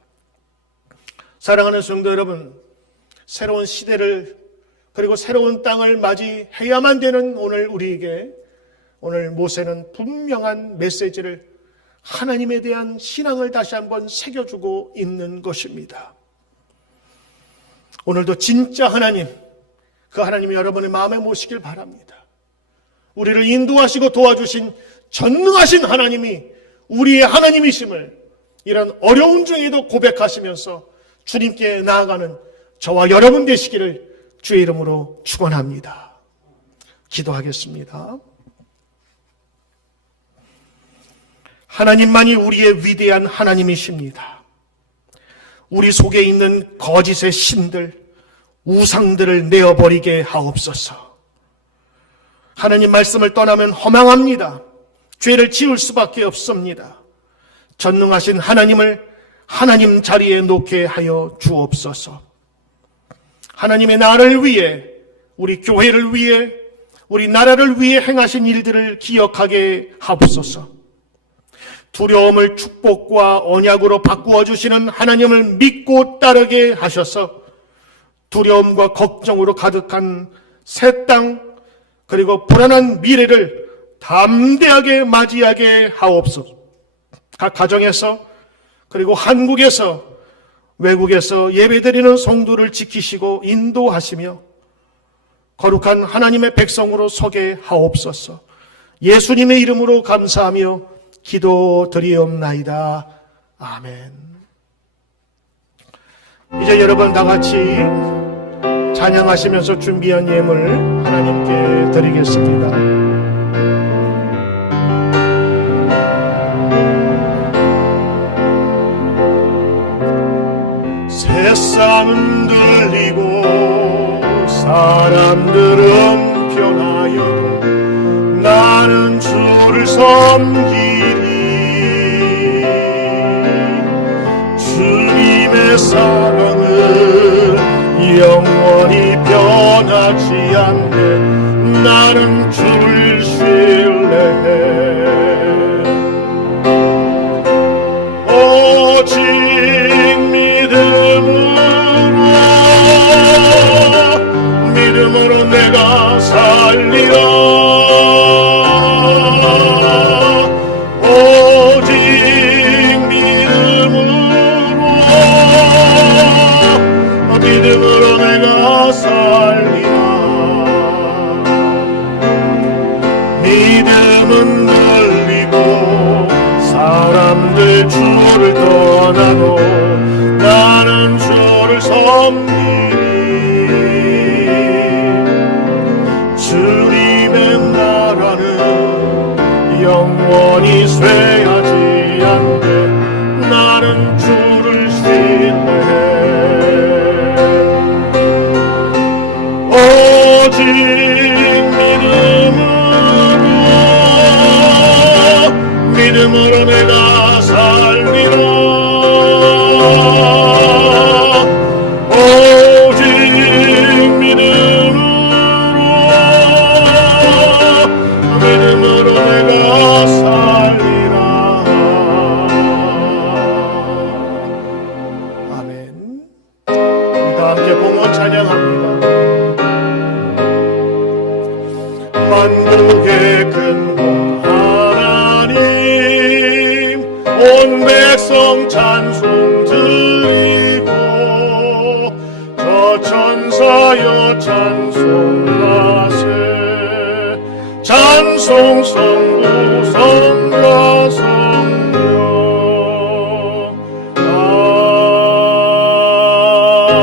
사랑하는 성도 여러분, 새로운 시대를 그리고 새로운 땅을 맞이해야만 되는 오늘 우리에게 오늘 모세는 분명한 메시지를, 하나님에 대한 신앙을 다시 한번 새겨주고 있는 것입니다. 오늘도 진짜 하나님, 그 하나님이 여러분의 마음에 모시길 바랍니다. 우리를 인도하시고 도와주신 전능하신 하나님이 우리의 하나님이심을 이런 어려운 중에도 고백하시면서 주님께 나아가는 저와 여러분 되시기를 주의 이름으로 축원합니다. 기도하겠습니다. 하나님만이 우리의 위대한 하나님이십니다. 우리 속에 있는 거짓의 신들, 우상들을 내어버리게 하옵소서. 하나님 말씀을 떠나면 허망합니다. 죄를 지을 수밖에 없습니다. 전능하신 하나님을 하나님 자리에 놓게 하여 주옵소서. 하나님의 나라를 위해, 우리 교회를 위해, 우리 나라를 위해 행하신 일들을 기억하게 하옵소서. 두려움을 축복과 언약으로 바꾸어 주시는 하나님을 믿고 따르게 하셔서 두려움과 걱정으로 가득한 새 땅, 그리고 불안한 미래를 담대하게 맞이하게 하옵소서. 각 가정에서, 그리고 한국에서, 외국에서 예배드리는 성도를 지키시고 인도하시며 거룩한 하나님의 백성으로 서게 하옵소서. 예수님의 이름으로 감사하며 기도드리옵나이다. 아멘. 이제 여러분 다 같이 찬양하시면서 준비한 예물 하나님께 드리겠습니다. 세상은 들리고 사람들은 변하여도 나는 주를 섬기리. 주님의 사랑은 영원히 변하지 않네. 나는 주를 신뢰해. 오직 믿음으로 내가 살리라. 오직 믿음으로 내가 살리라. 믿음은 늘리고 사람들 주를 떠나도 나는 주를 섬기리. 주님의 나라는 영원히 쇠하지 않네. 나는 주를 신뢰해. 오직 믿음으로 내가 살리라. 오직 믿음으로 내가 살리라. 아멘. 우리 다 함께 봉헌 찬양합니다. 만국의 근본 하나님, 온 백성 찬송 드리고 저 천사여 찬송하세. 찬송 성부 성자 성령.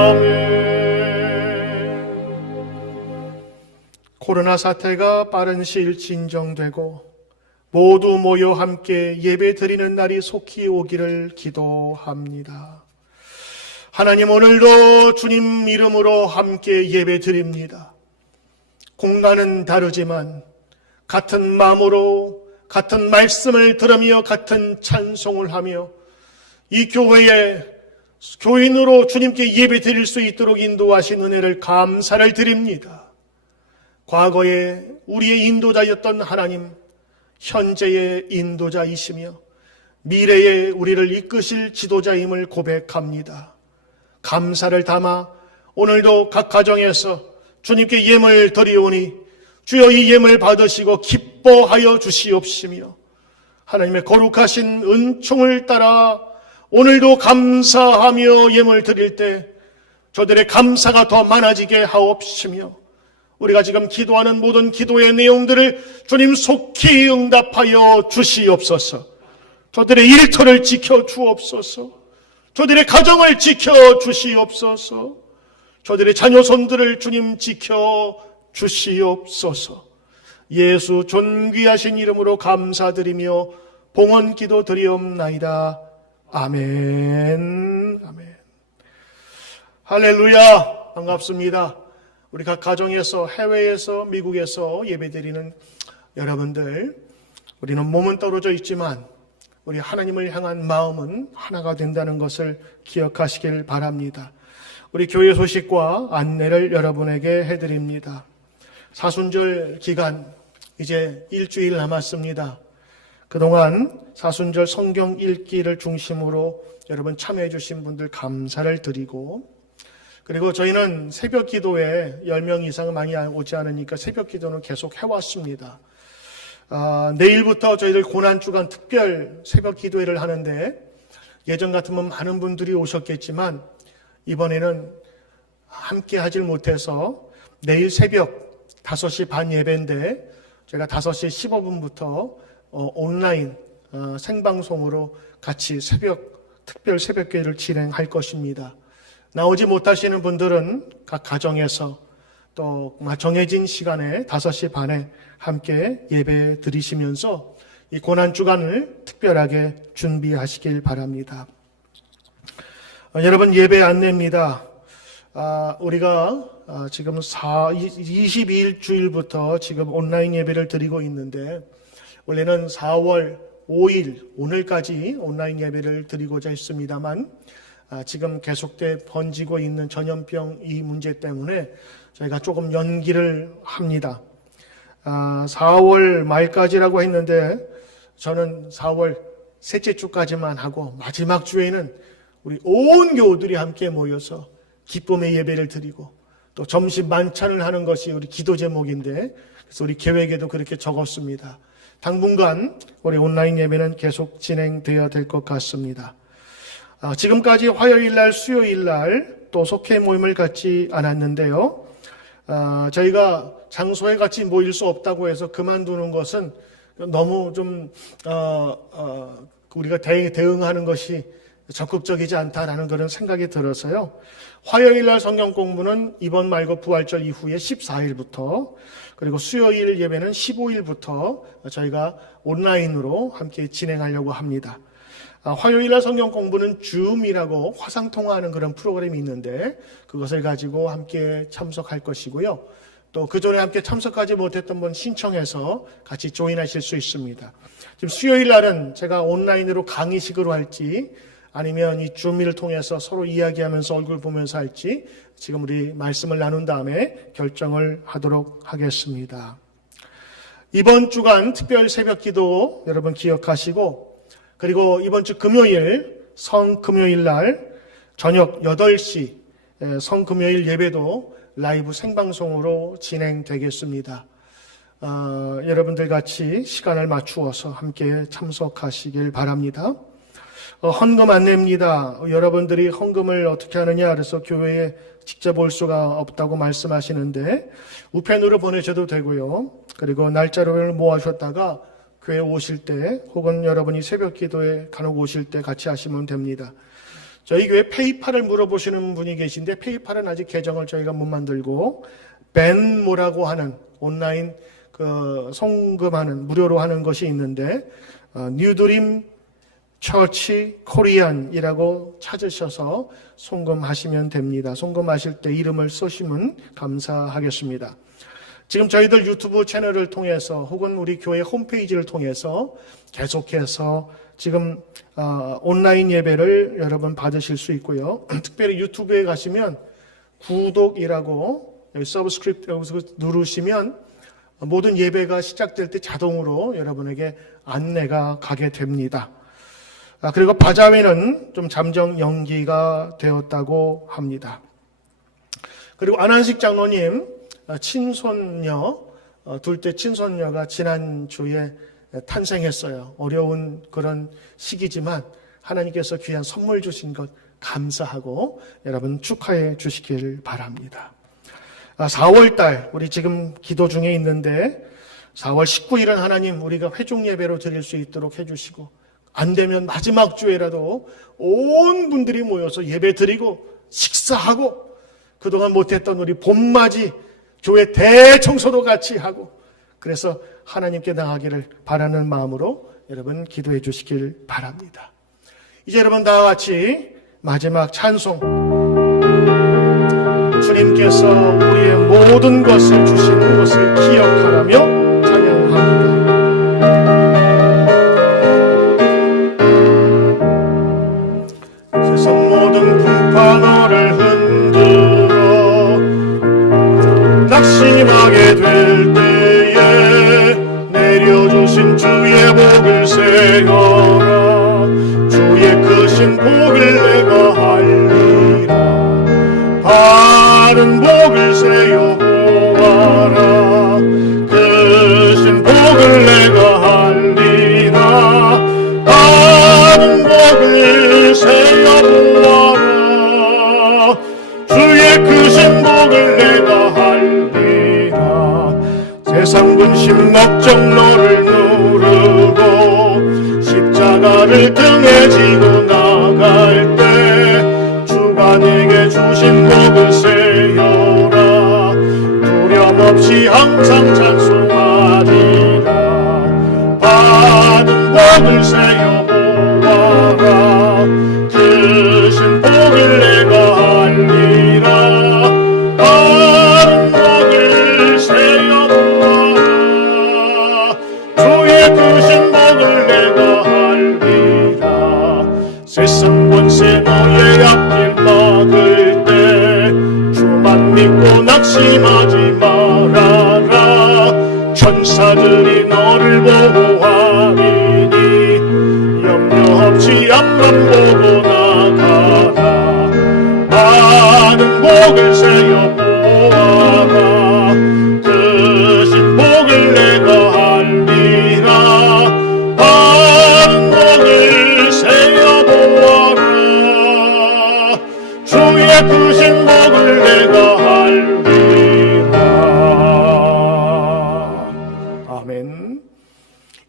아멘. 코로나 사태가 빠른 시일 진정되고 모두 모여 함께 예배 드리는 날이 속히 오기를 기도합니다. 하나님, 오늘도 주님 이름으로 함께 예배 드립니다. 공간은 다르지만 같은 마음으로 같은 말씀을 들으며 같은 찬송을 하며 이 교회에 교인으로 주님께 예배 드릴 수 있도록 인도하신 은혜를 감사를 드립니다. 과거에 우리의 인도자였던 하나님, 현재의 인도자이시며 미래에 우리를 이끄실 지도자임을 고백합니다. 감사를 담아 오늘도 각 가정에서 주님께 예물 드리오니 주여 이 예물 받으시고 기뻐하여 주시옵시며 하나님의 거룩하신 은총을 따라 오늘도 감사하며 예물 드릴 때 저들의 감사가 더 많아지게 하옵시며 우리가 지금 기도하는 모든 기도의 내용들을 주님 속히 응답하여 주시옵소서. 저들의 일터를 지켜 주옵소서. 저들의 가정을 지켜 주시옵소서. 저들의 자녀손들을 주님 지켜 주시옵소서. 예수 존귀하신 이름으로 감사드리며 봉헌 기도 드리옵나이다. 아멘. 아멘. 할렐루야. 반갑습니다. 우리 각 가정에서, 해외에서, 미국에서 예배드리는 여러분들, 우리는 몸은 떨어져 있지만 우리 하나님을 향한 마음은 하나가 된다는 것을 기억하시길 바랍니다. 우리 교회 소식과 안내를 여러분에게 해드립니다. 사순절 기간 이제 일주일 남았습니다. 그동안 사순절 성경 읽기를 중심으로 여러분 참여해 주신 분들 감사를 드리고, 그리고 저희는 새벽 기도에 10명 이상 많이 오지 않으니까 새벽 기도는 계속 해왔습니다. 내일부터 저희들 고난주간 특별 새벽 기도회를 하는데, 예전 같으면 많은 분들이 오셨겠지만 이번에는 함께 하질 못해서 내일 새벽 5시 반 예배인데 제가 5시 15분부터 온라인 생방송으로 같이 특별 새벽기도를 진행할 것입니다. 나오지 못하시는 분들은 각 가정에서 또 정해진 시간에 5시 반에 함께 예배 드리시면서 이 고난주간을 특별하게 준비하시길 바랍니다. 여러분, 예배 안내입니다. 우리가 지금 22일 주일부터 지금 온라인 예배를 드리고 있는데, 원래는 4월 5일 오늘까지 온라인 예배를 드리고자 했습니다만 지금 계속돼 번지고 있는 전염병 이 문제 때문에 저희가 조금 연기를 합니다. 4월 말까지라고 했는데 저는 4월 셋째 주까지만 하고 마지막 주에는 우리 온 교우들이 함께 모여서 기쁨의 예배를 드리고 또 점심 만찬을 하는 것이 우리 기도 제목인데, 그래서 우리 계획에도 그렇게 적었습니다. 당분간 우리 온라인 예배는 계속 진행되어야 될 것 같습니다. 지금까지 화요일날, 수요일날 또 속회 모임을 갖지 않았는데요. 저희가 장소에 같이 모일 수 없다고 해서 그만두는 것은 너무 좀 우리가 대응하는 것이 적극적이지 않다라는 그런 생각이 들어서요. 화요일날 성경 공부는 이번 말고 부활절 이후에 14일부터, 그리고 수요일 예배는 15일부터 저희가 온라인으로 함께 진행하려고 합니다. 화요일날 성경 공부는 줌이라고 화상통화하는 그런 프로그램이 있는데 그것을 가지고 함께 참석할 것이고요. 또 그전에 함께 참석하지 못했던 분 신청해서 같이 조인하실 수 있습니다. 지금 수요일 날은 제가 온라인으로 강의식으로 할지 아니면 이 줌을 통해서 서로 이야기하면서 얼굴 보면서 할지 지금 우리 말씀을 나눈 다음에 결정을 하도록 하겠습니다. 이번 주간 특별 새벽 기도 여러분 기억하시고, 그리고 이번 주 금요일 성금요일 날 저녁 8시 성금요일 예배도 라이브 생방송으로 진행되겠습니다. 여러분들 같이 시간을 맞추어서 함께 참석하시길 바랍니다. 헌금 안내입니다. 여러분들이 헌금을 어떻게 하느냐 그래서 교회에 직접 올 수가 없다고 말씀하시는데 우편으로 보내셔도 되고요. 그리고 날짜를 모아주셨다가 교회 오실 때 혹은 여러분이 새벽 기도에 간혹 오실 때 같이 하시면 됩니다. 저희 교회 페이팔을 물어보시는 분이 계신데 페이팔은 아직 계정을 저희가 못 만들고 벤모라고 하는 온라인 그 송금하는 무료로 하는 것이 있는데 뉴드림 처치 코리안이라고 찾으셔서 송금하시면 됩니다. 송금하실 때 이름을 쓰시면 감사하겠습니다. 지금 저희들 유튜브 채널을 통해서 혹은 우리 교회 홈페이지를 통해서 계속해서 지금 온라인 예배를 여러분 받으실 수 있고요. 특별히 유튜브에 가시면 구독이라고 서브스크립트라고 누르시면 모든 예배가 시작될 때 자동으로 여러분에게 안내가 가게 됩니다. 그리고 바자회는 좀 잠정 연기가 되었다고 합니다. 그리고 안한식 장로님 친손녀, 둘째 친손녀가 지난주에 탄생했어요. 어려운 그런 시기지만 하나님께서 귀한 선물 주신 것 감사하고 여러분 축하해 주시길 바랍니다. 4월달 우리 지금 기도 중에 있는데 4월 19일은 하나님 우리가 회중 예배로 드릴 수 있도록 해주시고 안 되면 마지막 주에라도 온 분들이 모여서 예배 드리고 식사하고 그동안 못했던 우리 봄맞이 교회 대청소도 같이 하고 그래서 하나님께 나가기를 바라는 마음으로 여러분 기도해 주시길 바랍니다. 이제 여러분 다 같이 마지막 찬송 주님께서 우리의 모든 것을 주신 것을 기억하라며 찬양합니다. 세상 모든 풍파너를 흔들어 낙심하게 될 때에 내려주신 주의 복을 세어라. 주의 크신 복을 내가 알리라. 바른 복을 세어 보아라. 크신 복을 내가 알리라. 바른 복을 세어 보아라. 주의 크신 복을 내가 알리라. 세상 근심 걱정 너를 누르고 십자가를 등에 지고 나갈 때 주가 내게 주신 복을 세어라. 두려움 없이 항상 찬송하리라. 받은 복을 세어 보아라. 크신 복을 내가 알리라. 받은 복을 세어 보아라. 주의 크신 복을 내가 알리라. 세상 권세 너의 앞길 막을 때 주만 믿고 낙심하지 말아라. 천사들이 너를 보호하리니 염려 없이 앞만 보고 나가라. 받은 복을 세어 보아라. 크신 복을 내가 알리라. 받은 복을 세어 보아라. 주의 크신 복을 내가 알리라. 아멘.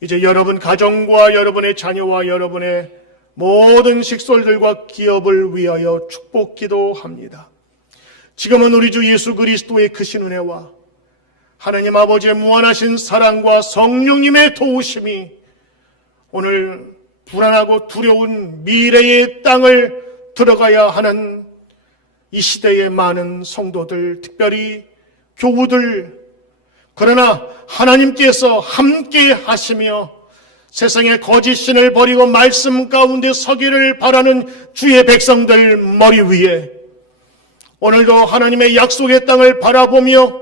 이제 여러분 가정과 여러분의 자녀와 여러분의 모든 식솔들과 기업을 위하여 축복 기도합니다. 지금은 우리 주 예수 그리스도의 크신 은혜와 하나님 아버지의 무한하신 사랑과 성령님의 도우심이 오늘 불안하고 두려운 미래의 땅을 들어가야 하는 이 시대의 많은 성도들, 특별히 교우들, 그러나 하나님께서 함께 하시며 세상의 거짓신을 버리고 말씀 가운데 서기를 바라는 주의 백성들 머리 위에 오늘도 하나님의 약속의 땅을 바라보며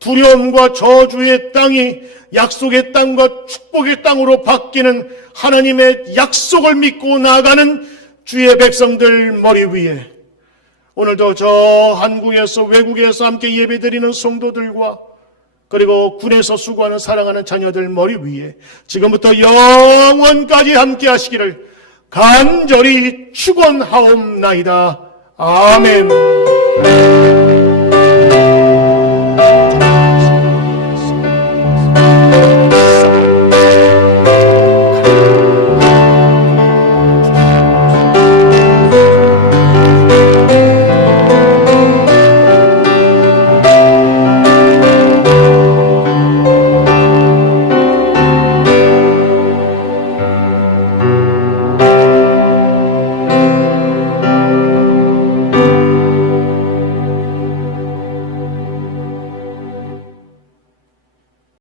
두려움과 저주의 땅이 약속의 땅과 축복의 땅으로 바뀌는 하나님의 약속을 믿고 나아가는 주의 백성들 머리 위에 오늘도 저 한국에서 외국에서 함께 예배드리는 성도들과 그리고 군에서 수고하는 사랑하는 자녀들 머리 위에 지금부터 영원까지 함께 하시기를 간절히 축원하옵나이다. 아멘.